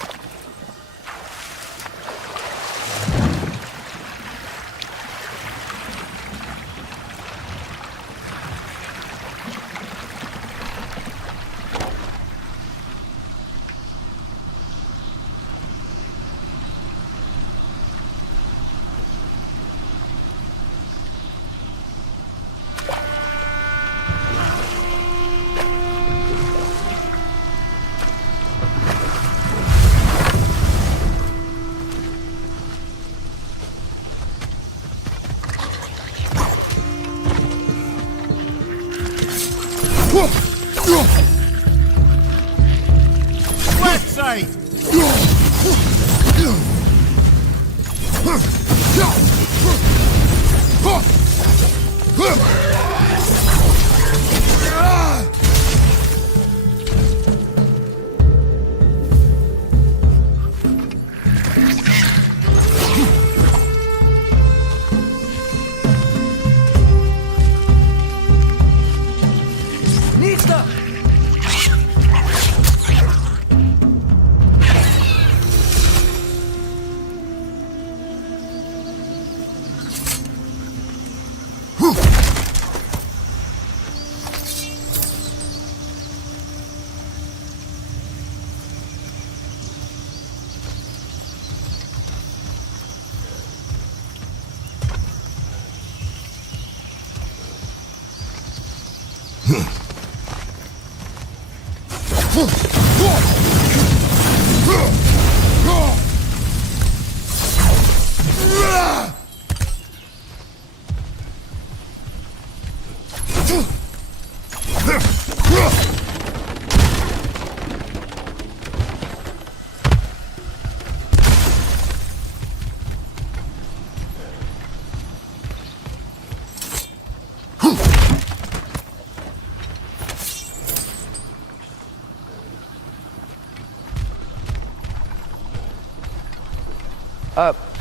Left side!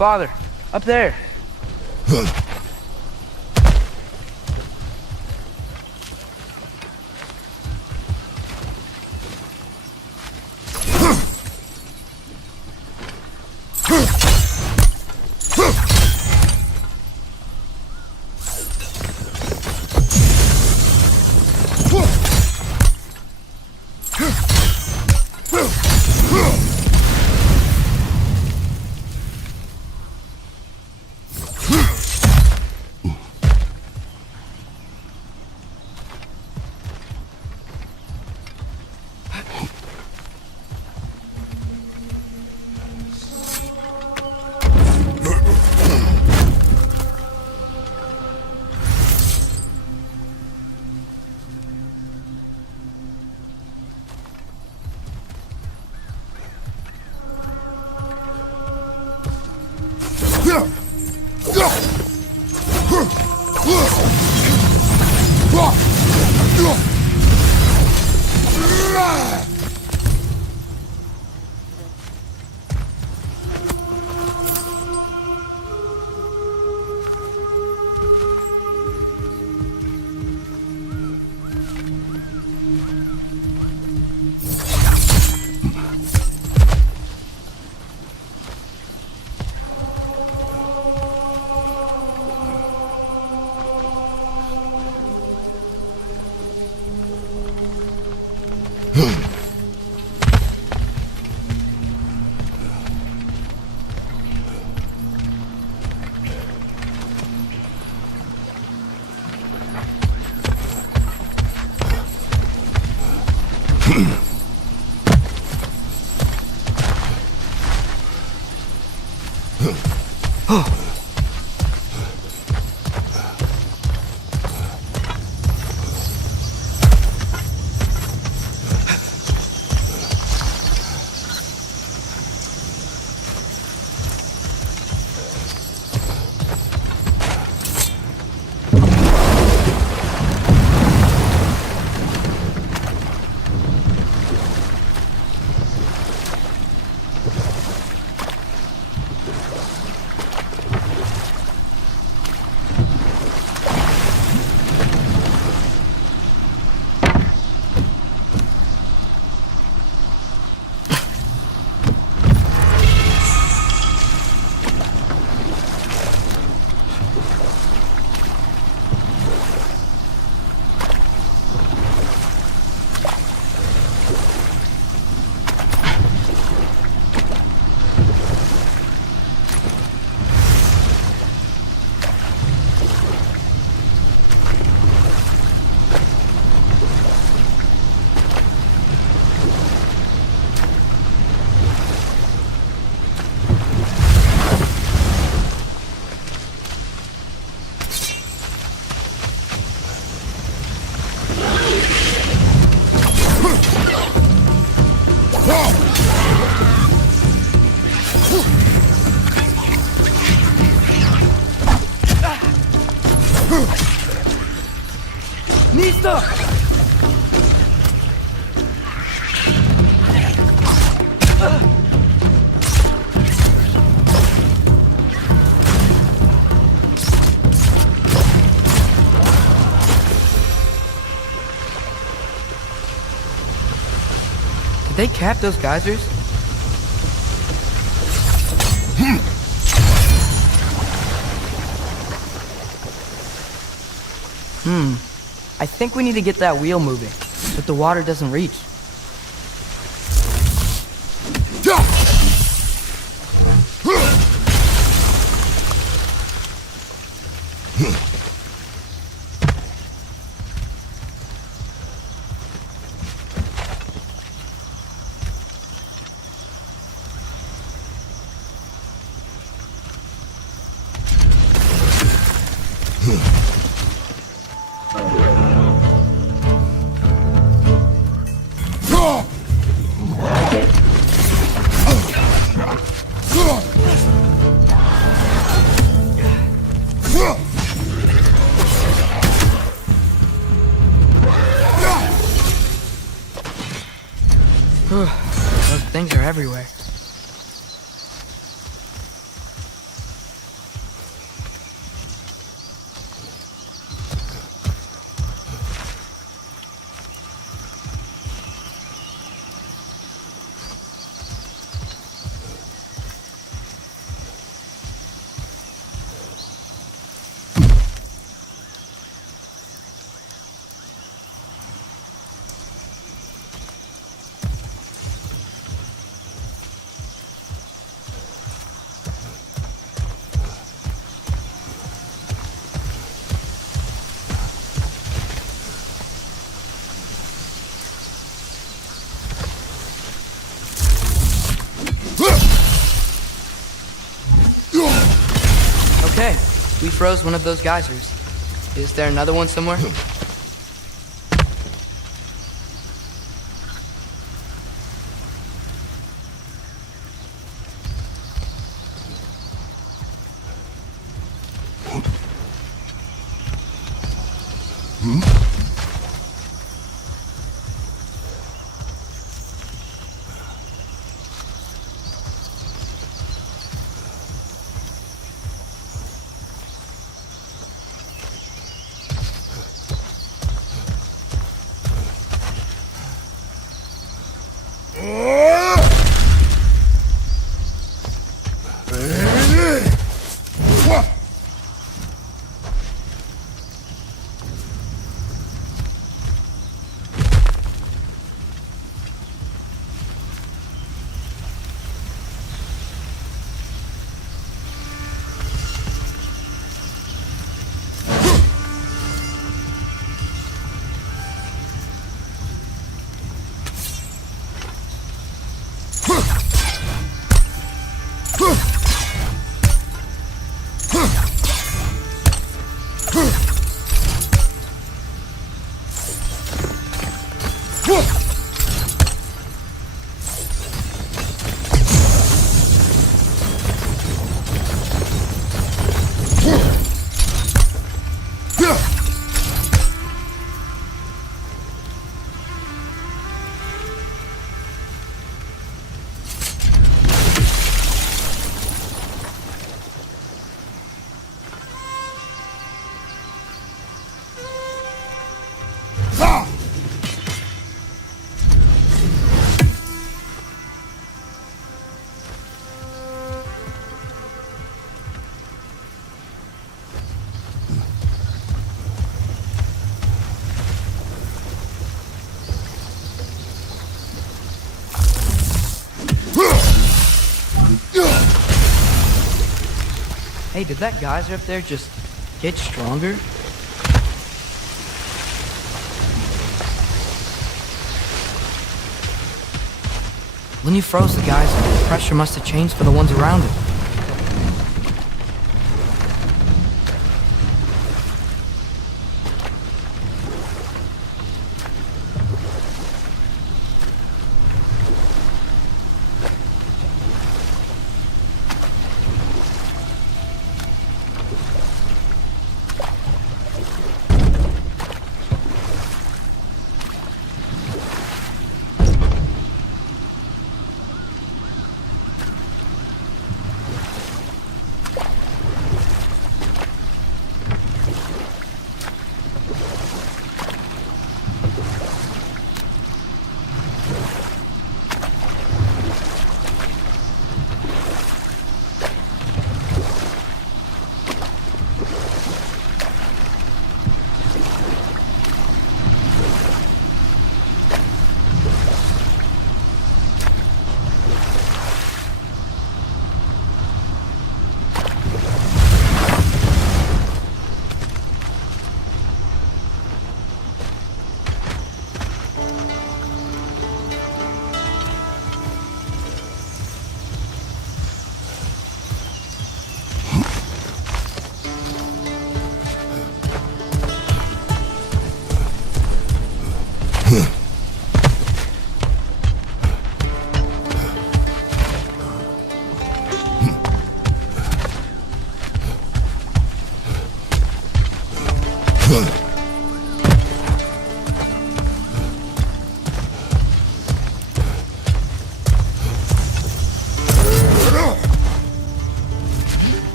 Father, up there. Nista! Did they cap those geysers? I think we need to get that wheel moving, so that the water doesn't reach. Those things are everywhere. Okay, we froze one of those geysers. Is there another one somewhere? Hey, did that geyser up there just get stronger? When you froze the geyser, the pressure must have changed for the ones around it.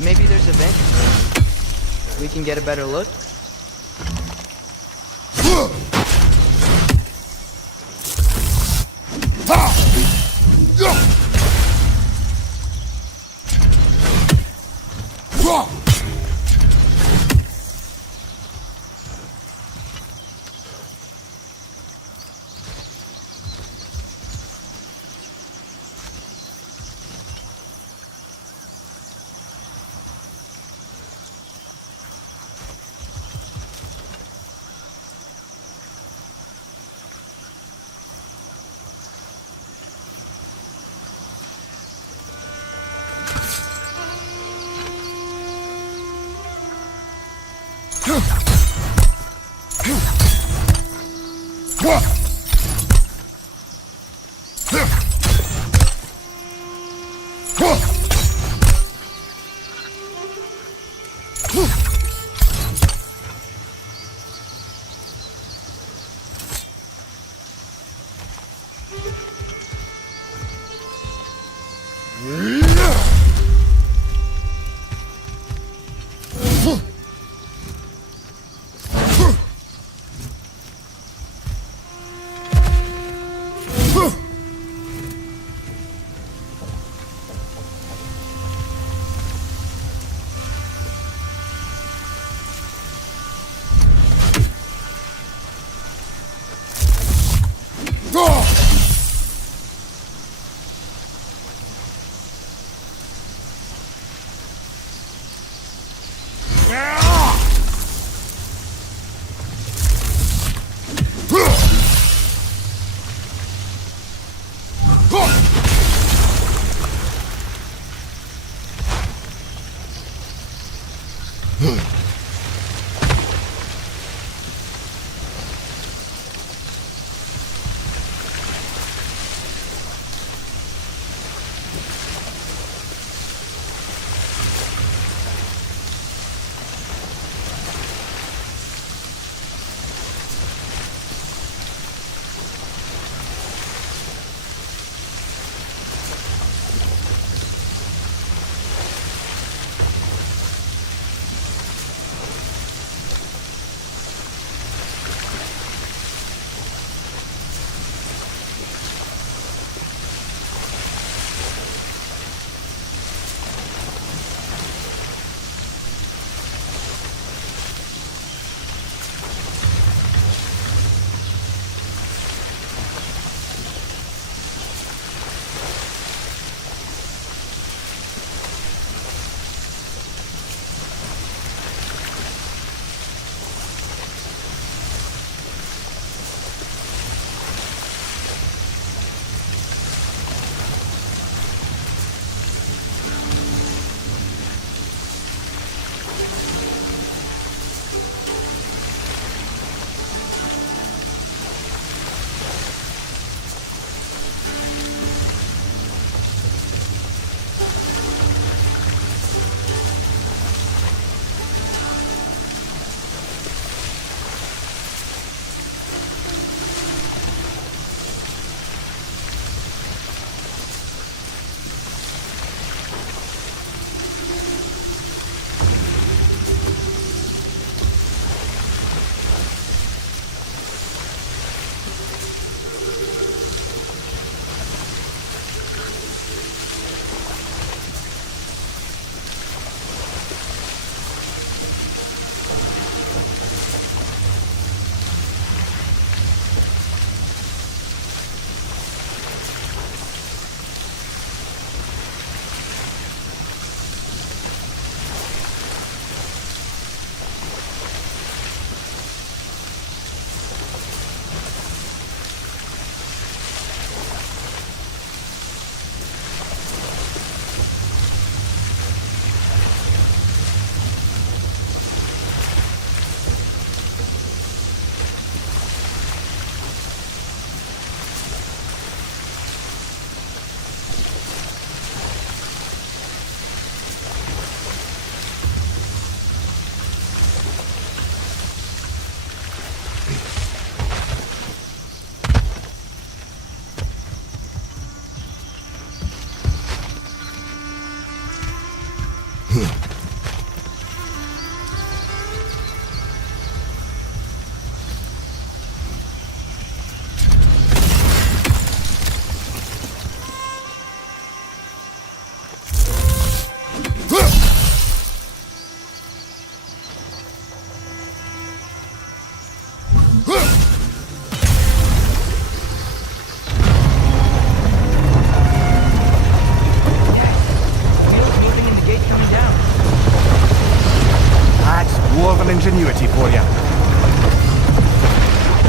Maybe there's a vent. We can get a better look.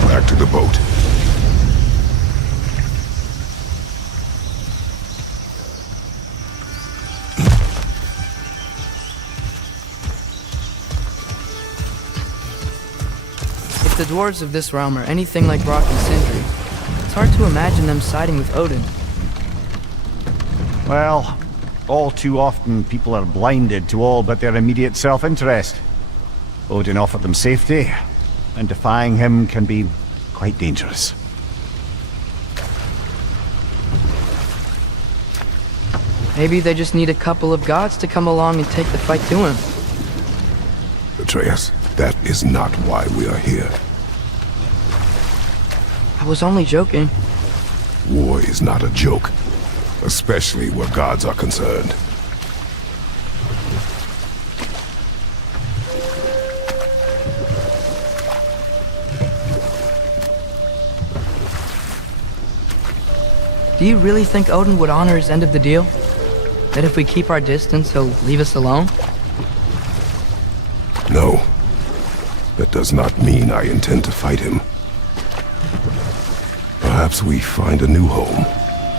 back to the boat. If the dwarves of this realm are anything like Rock and Sindri, it's hard to imagine them siding with Odin. Well, all too often people are blinded to all but their immediate self-interest. Odin offered them safety, and defying him can be quite dangerous. Maybe they just need a couple of gods to come along and take the fight to him. Atreus, that is not why we are here. I was only joking. War is not a joke, especially where gods are concerned. Do you really think Odin would honor his end of the deal? That if we keep our distance, he'll leave us alone? No. That does not mean I intend to fight him. Perhaps we find a new home,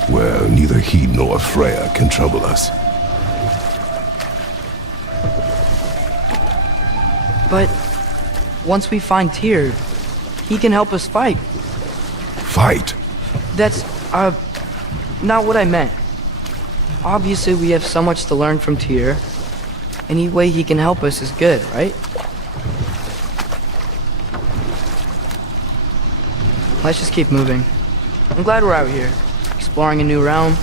where neither he nor Freya can trouble us. But once we find Tyr, he can help us fight. Fight? That's, not what I meant. Obviously, we have so much to learn from Tyr. Any way he can help us is good, right? Let's just keep moving. I'm glad we're out here, exploring a new realm.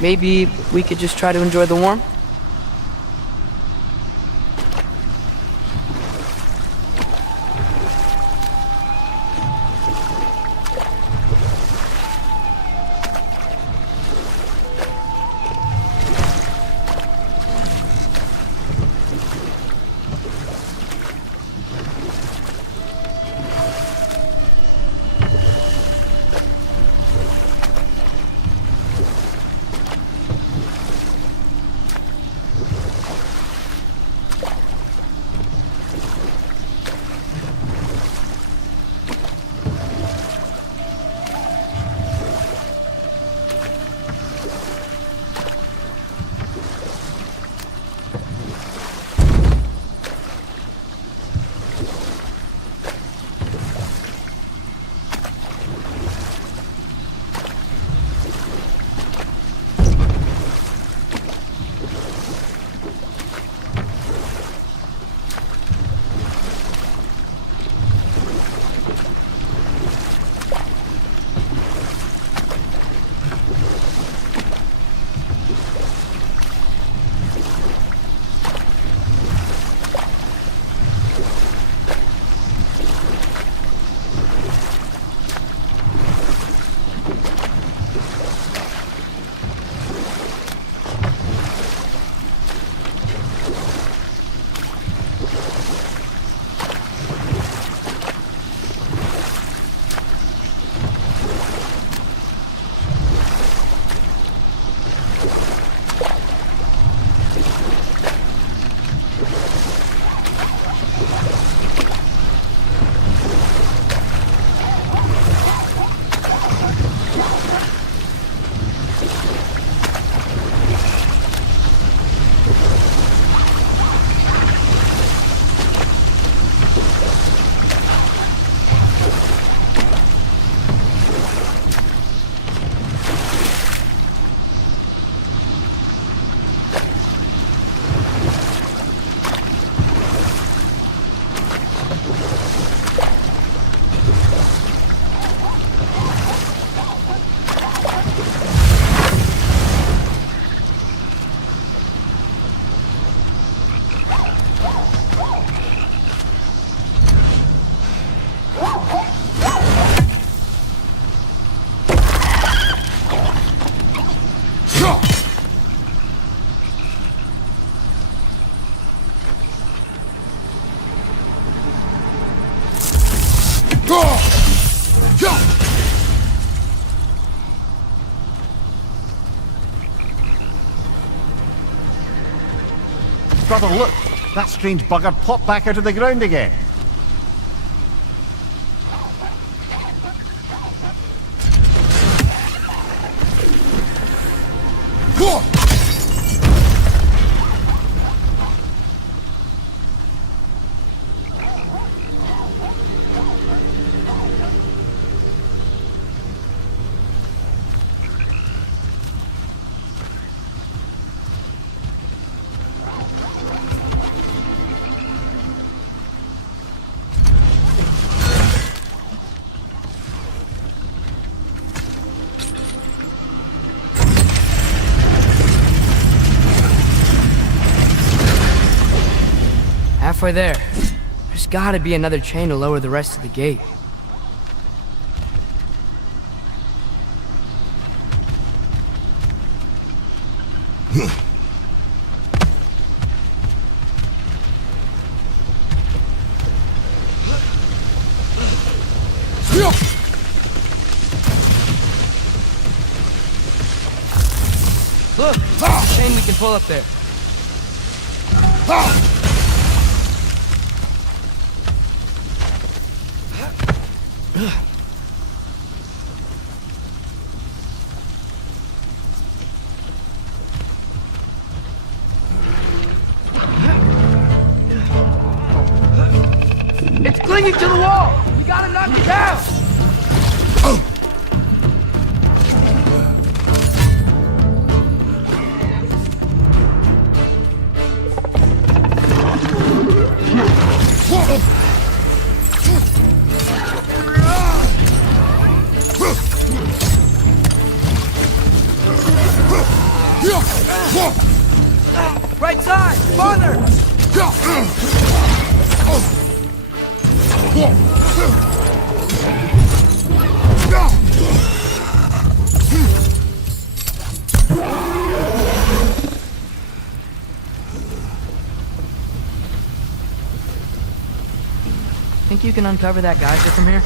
Maybe we could just try to enjoy the warmth? Brother, look! That strange bugger popped back out of the ground again. Halfway there. There's gotta be another chain to lower the rest of the gate. Look! Chain we can pull up there. It's clinging to the wall! You gotta knock it down! Right side! Farther! Think you can uncover that geyser from here?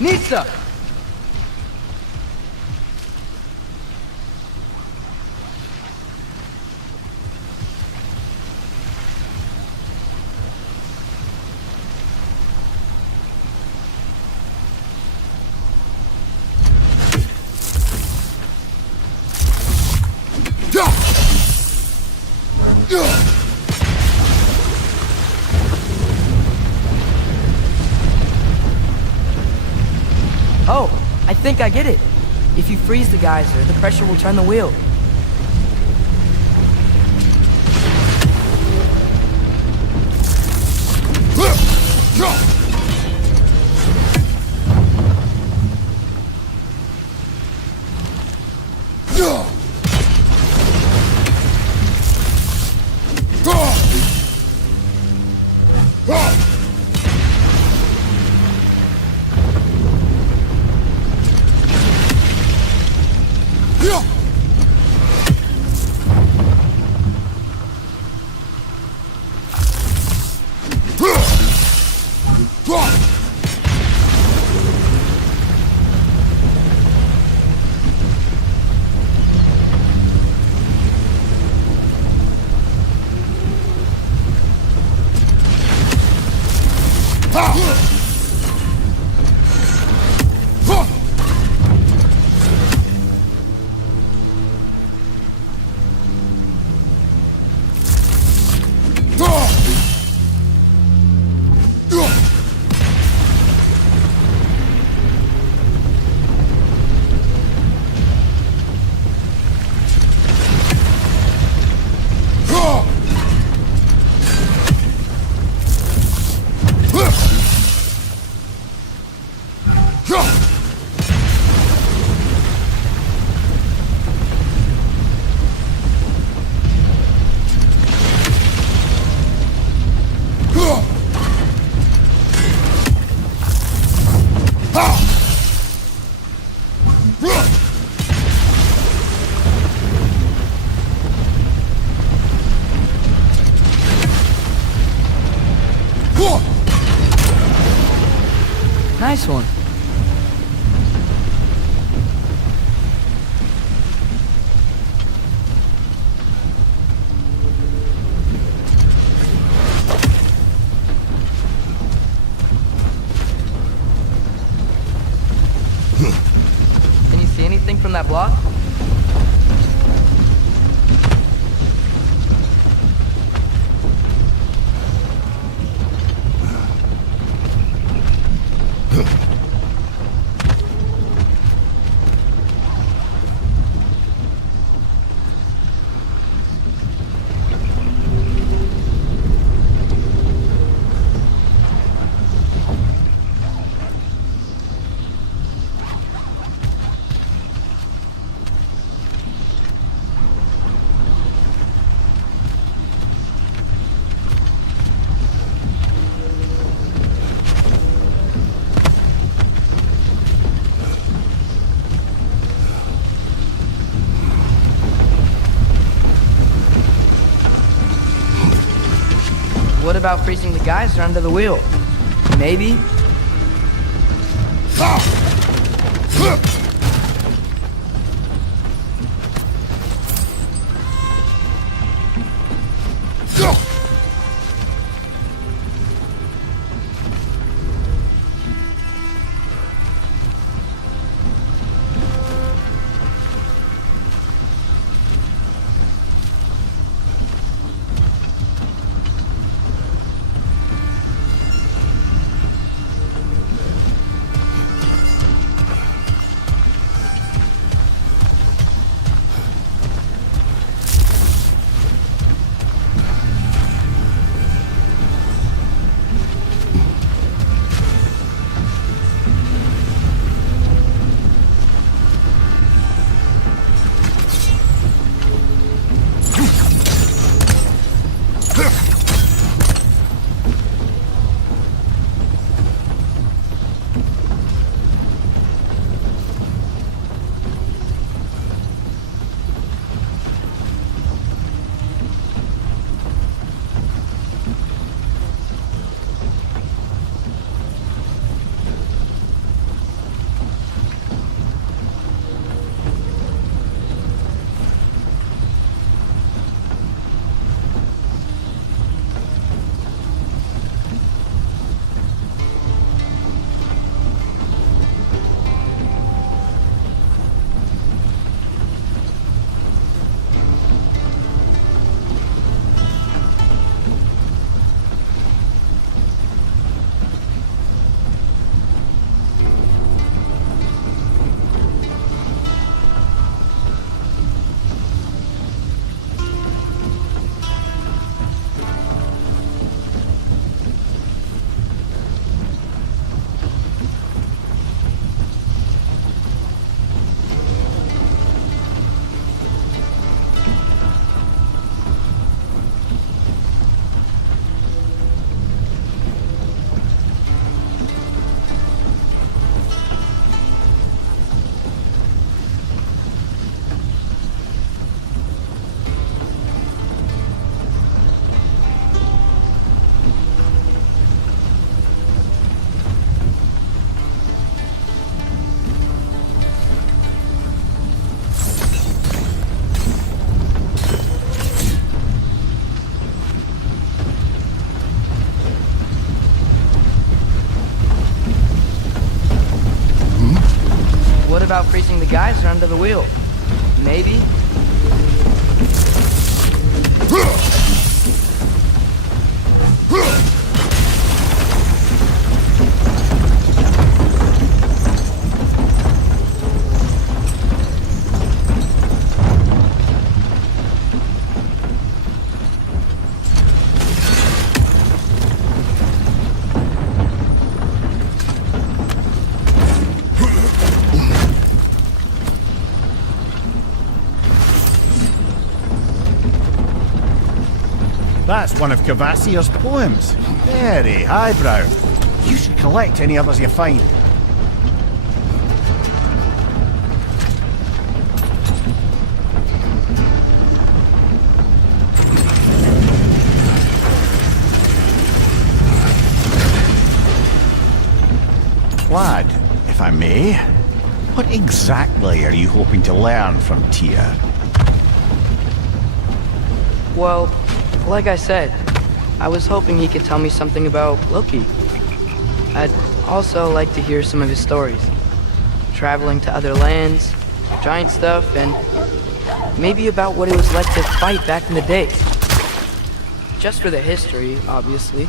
Nista! Oh, I think I get it. If you freeze the geyser, the pressure will turn the wheel. Nice one. Can you see anything from that block? What about freezing the geyser under the wheel? Maybe? What about freezing the geyser under the wheel? Maybe? That's one of Kvasir's poems. Very highbrow. You should collect any others you find. Lad, if I may, what exactly are you hoping to learn from Tyr? Well, like I said, I was hoping he could tell me something about Loki. I'd also like to hear some of his stories. Traveling to other lands, giant stuff, and maybe about what it was like to fight back in the day. Just for the history, obviously.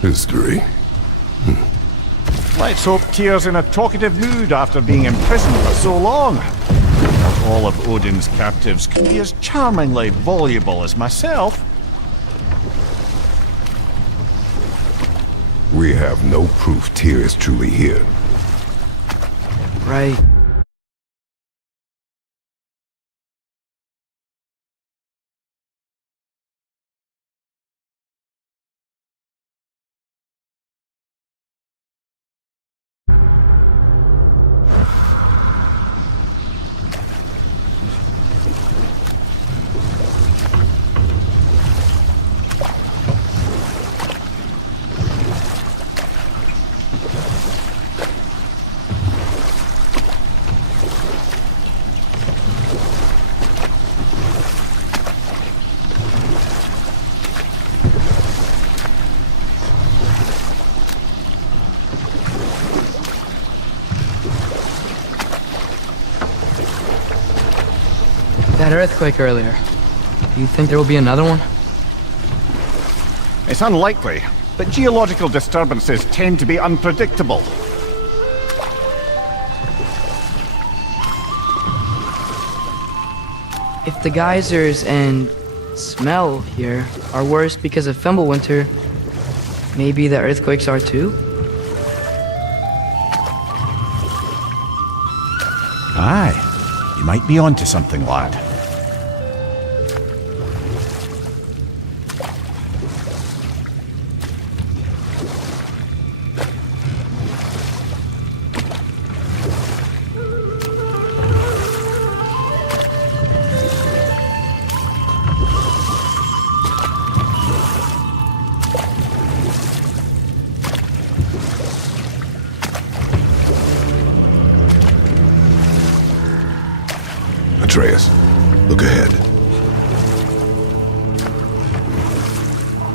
History? Let's hope Tyr's in a talkative mood after being imprisoned for so long. All of Odin's captives can be as charmingly voluble as myself. We have no proof Tyr is truly here. Right. That earthquake earlier. Do you think there will be another one? It's unlikely, but geological disturbances tend to be unpredictable. If the geysers and smell here are worse because of Fimbulwinter, maybe the earthquakes are too? Aye, you might be onto something, lad. Atreus, look ahead.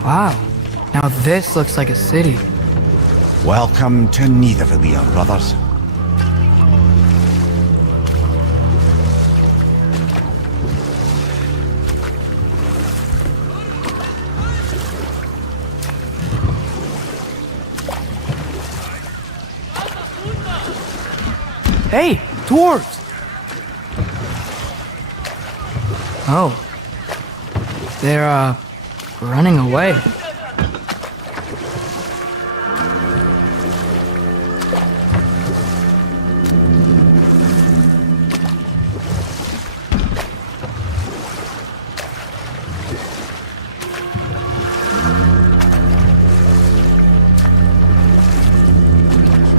Wow. Now this looks like a city. Welcome to Nidavellir, brothers. Hey, dwarves! Oh. They're, running away.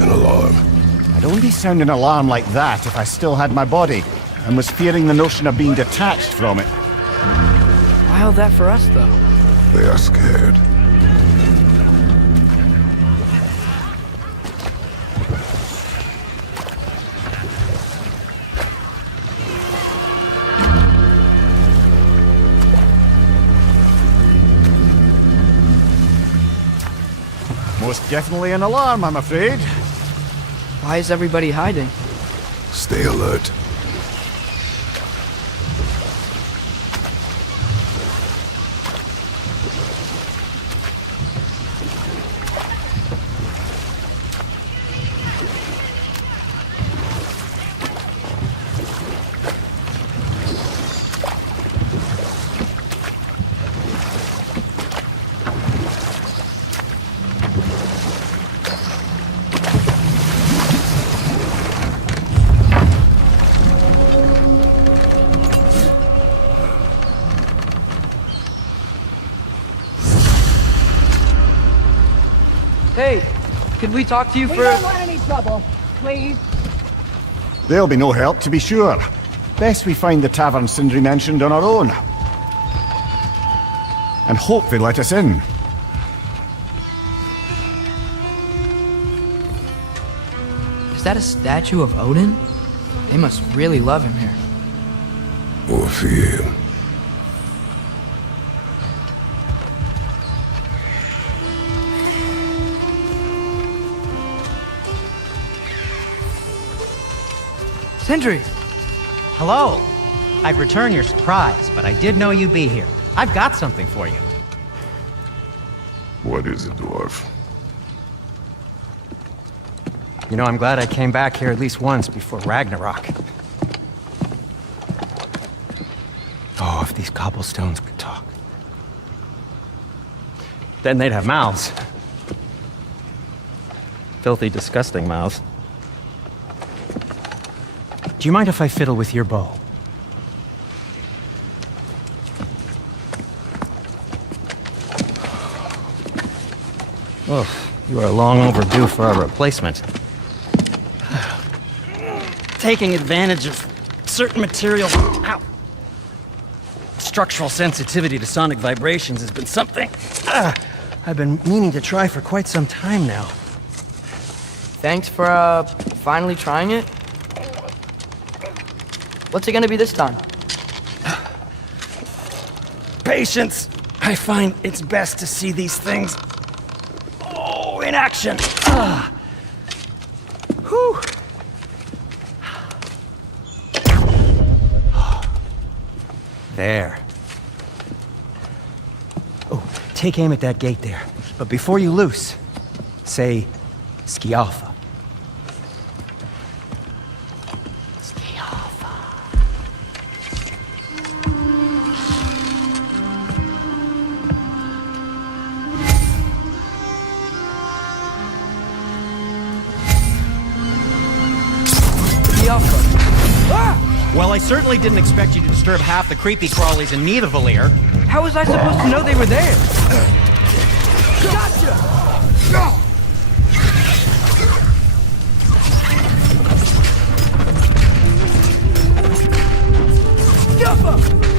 An alarm. I'd only sound an alarm like that if I still had my body, and was fearing the notion of being detached from it. Why all that for us, though? They are scared. Most definitely an alarm, I'm afraid. Why is everybody hiding? Stay alert. Hey, could we talk to you We for... don't want any trouble, please. There'll be no help, to be sure. Best we find the tavern Sindri mentioned on our own. And hope they let us in. Is that a statue of Odin? They must really love him here. Or fear him. Sindri! Hello. I'd return your surprise, but I did know you'd be here. I've got something for you. What is it, dwarf? You know, I'm glad I came back here at least once before Ragnarok. Oh, if these cobblestones could talk. Then they'd have mouths. Filthy, disgusting mouths. Do you mind if I fiddle with your bow? Oh, you are long overdue for a replacement. Taking advantage of certain material... Ow. Structural sensitivity to sonic vibrations has been something I've been meaning to try for quite some time now. Thanks for, finally trying it. What's it gonna be this time? Patience! I find it's best to see these things... in action! Whew! There. Oh, take aim at that gate there. But before you loose, say, Skialfa. Well, I certainly didn't expect you to disturb half the creepy crawlies in Nidavellir. How was I supposed to know they were there? Gotcha!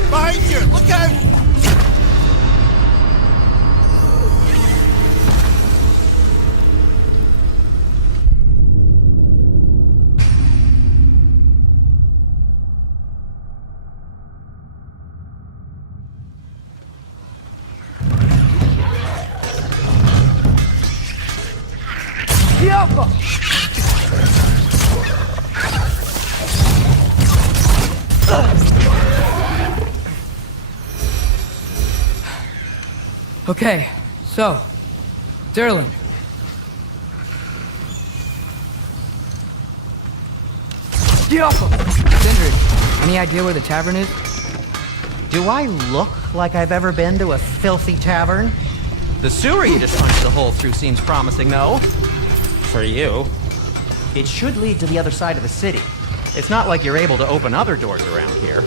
Behind you! Look out! Okay, so, Durlin. Sindri, any idea where the tavern is? Do I look like I've ever been to a filthy tavern? The sewer you just punched a hole through seems promising, though. For you. It should lead to the other side of the city. It's not like you're able to open other doors around here.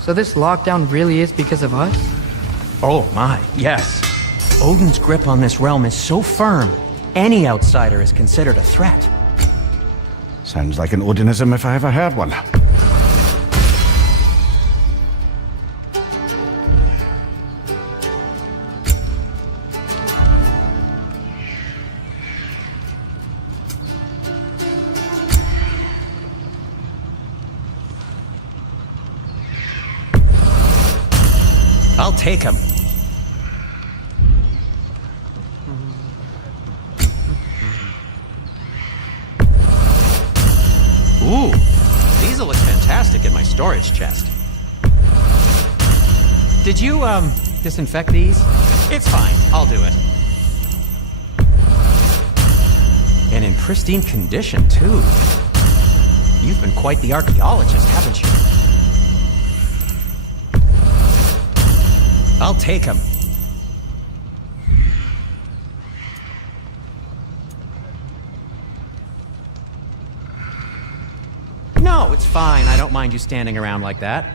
So this lockdown really is because of us? Oh my, yes. Odin's grip on this realm is so firm, any outsider is considered a threat. Sounds like an Odinism if I ever heard one. I'll take him. Ooh, these will look fantastic in my storage chest. Did you, disinfect these? It's fine, I'll do it. And in pristine condition, too. You've been quite the archaeologist, haven't you? I'll take him. No, it's fine. I don't mind you standing around like that.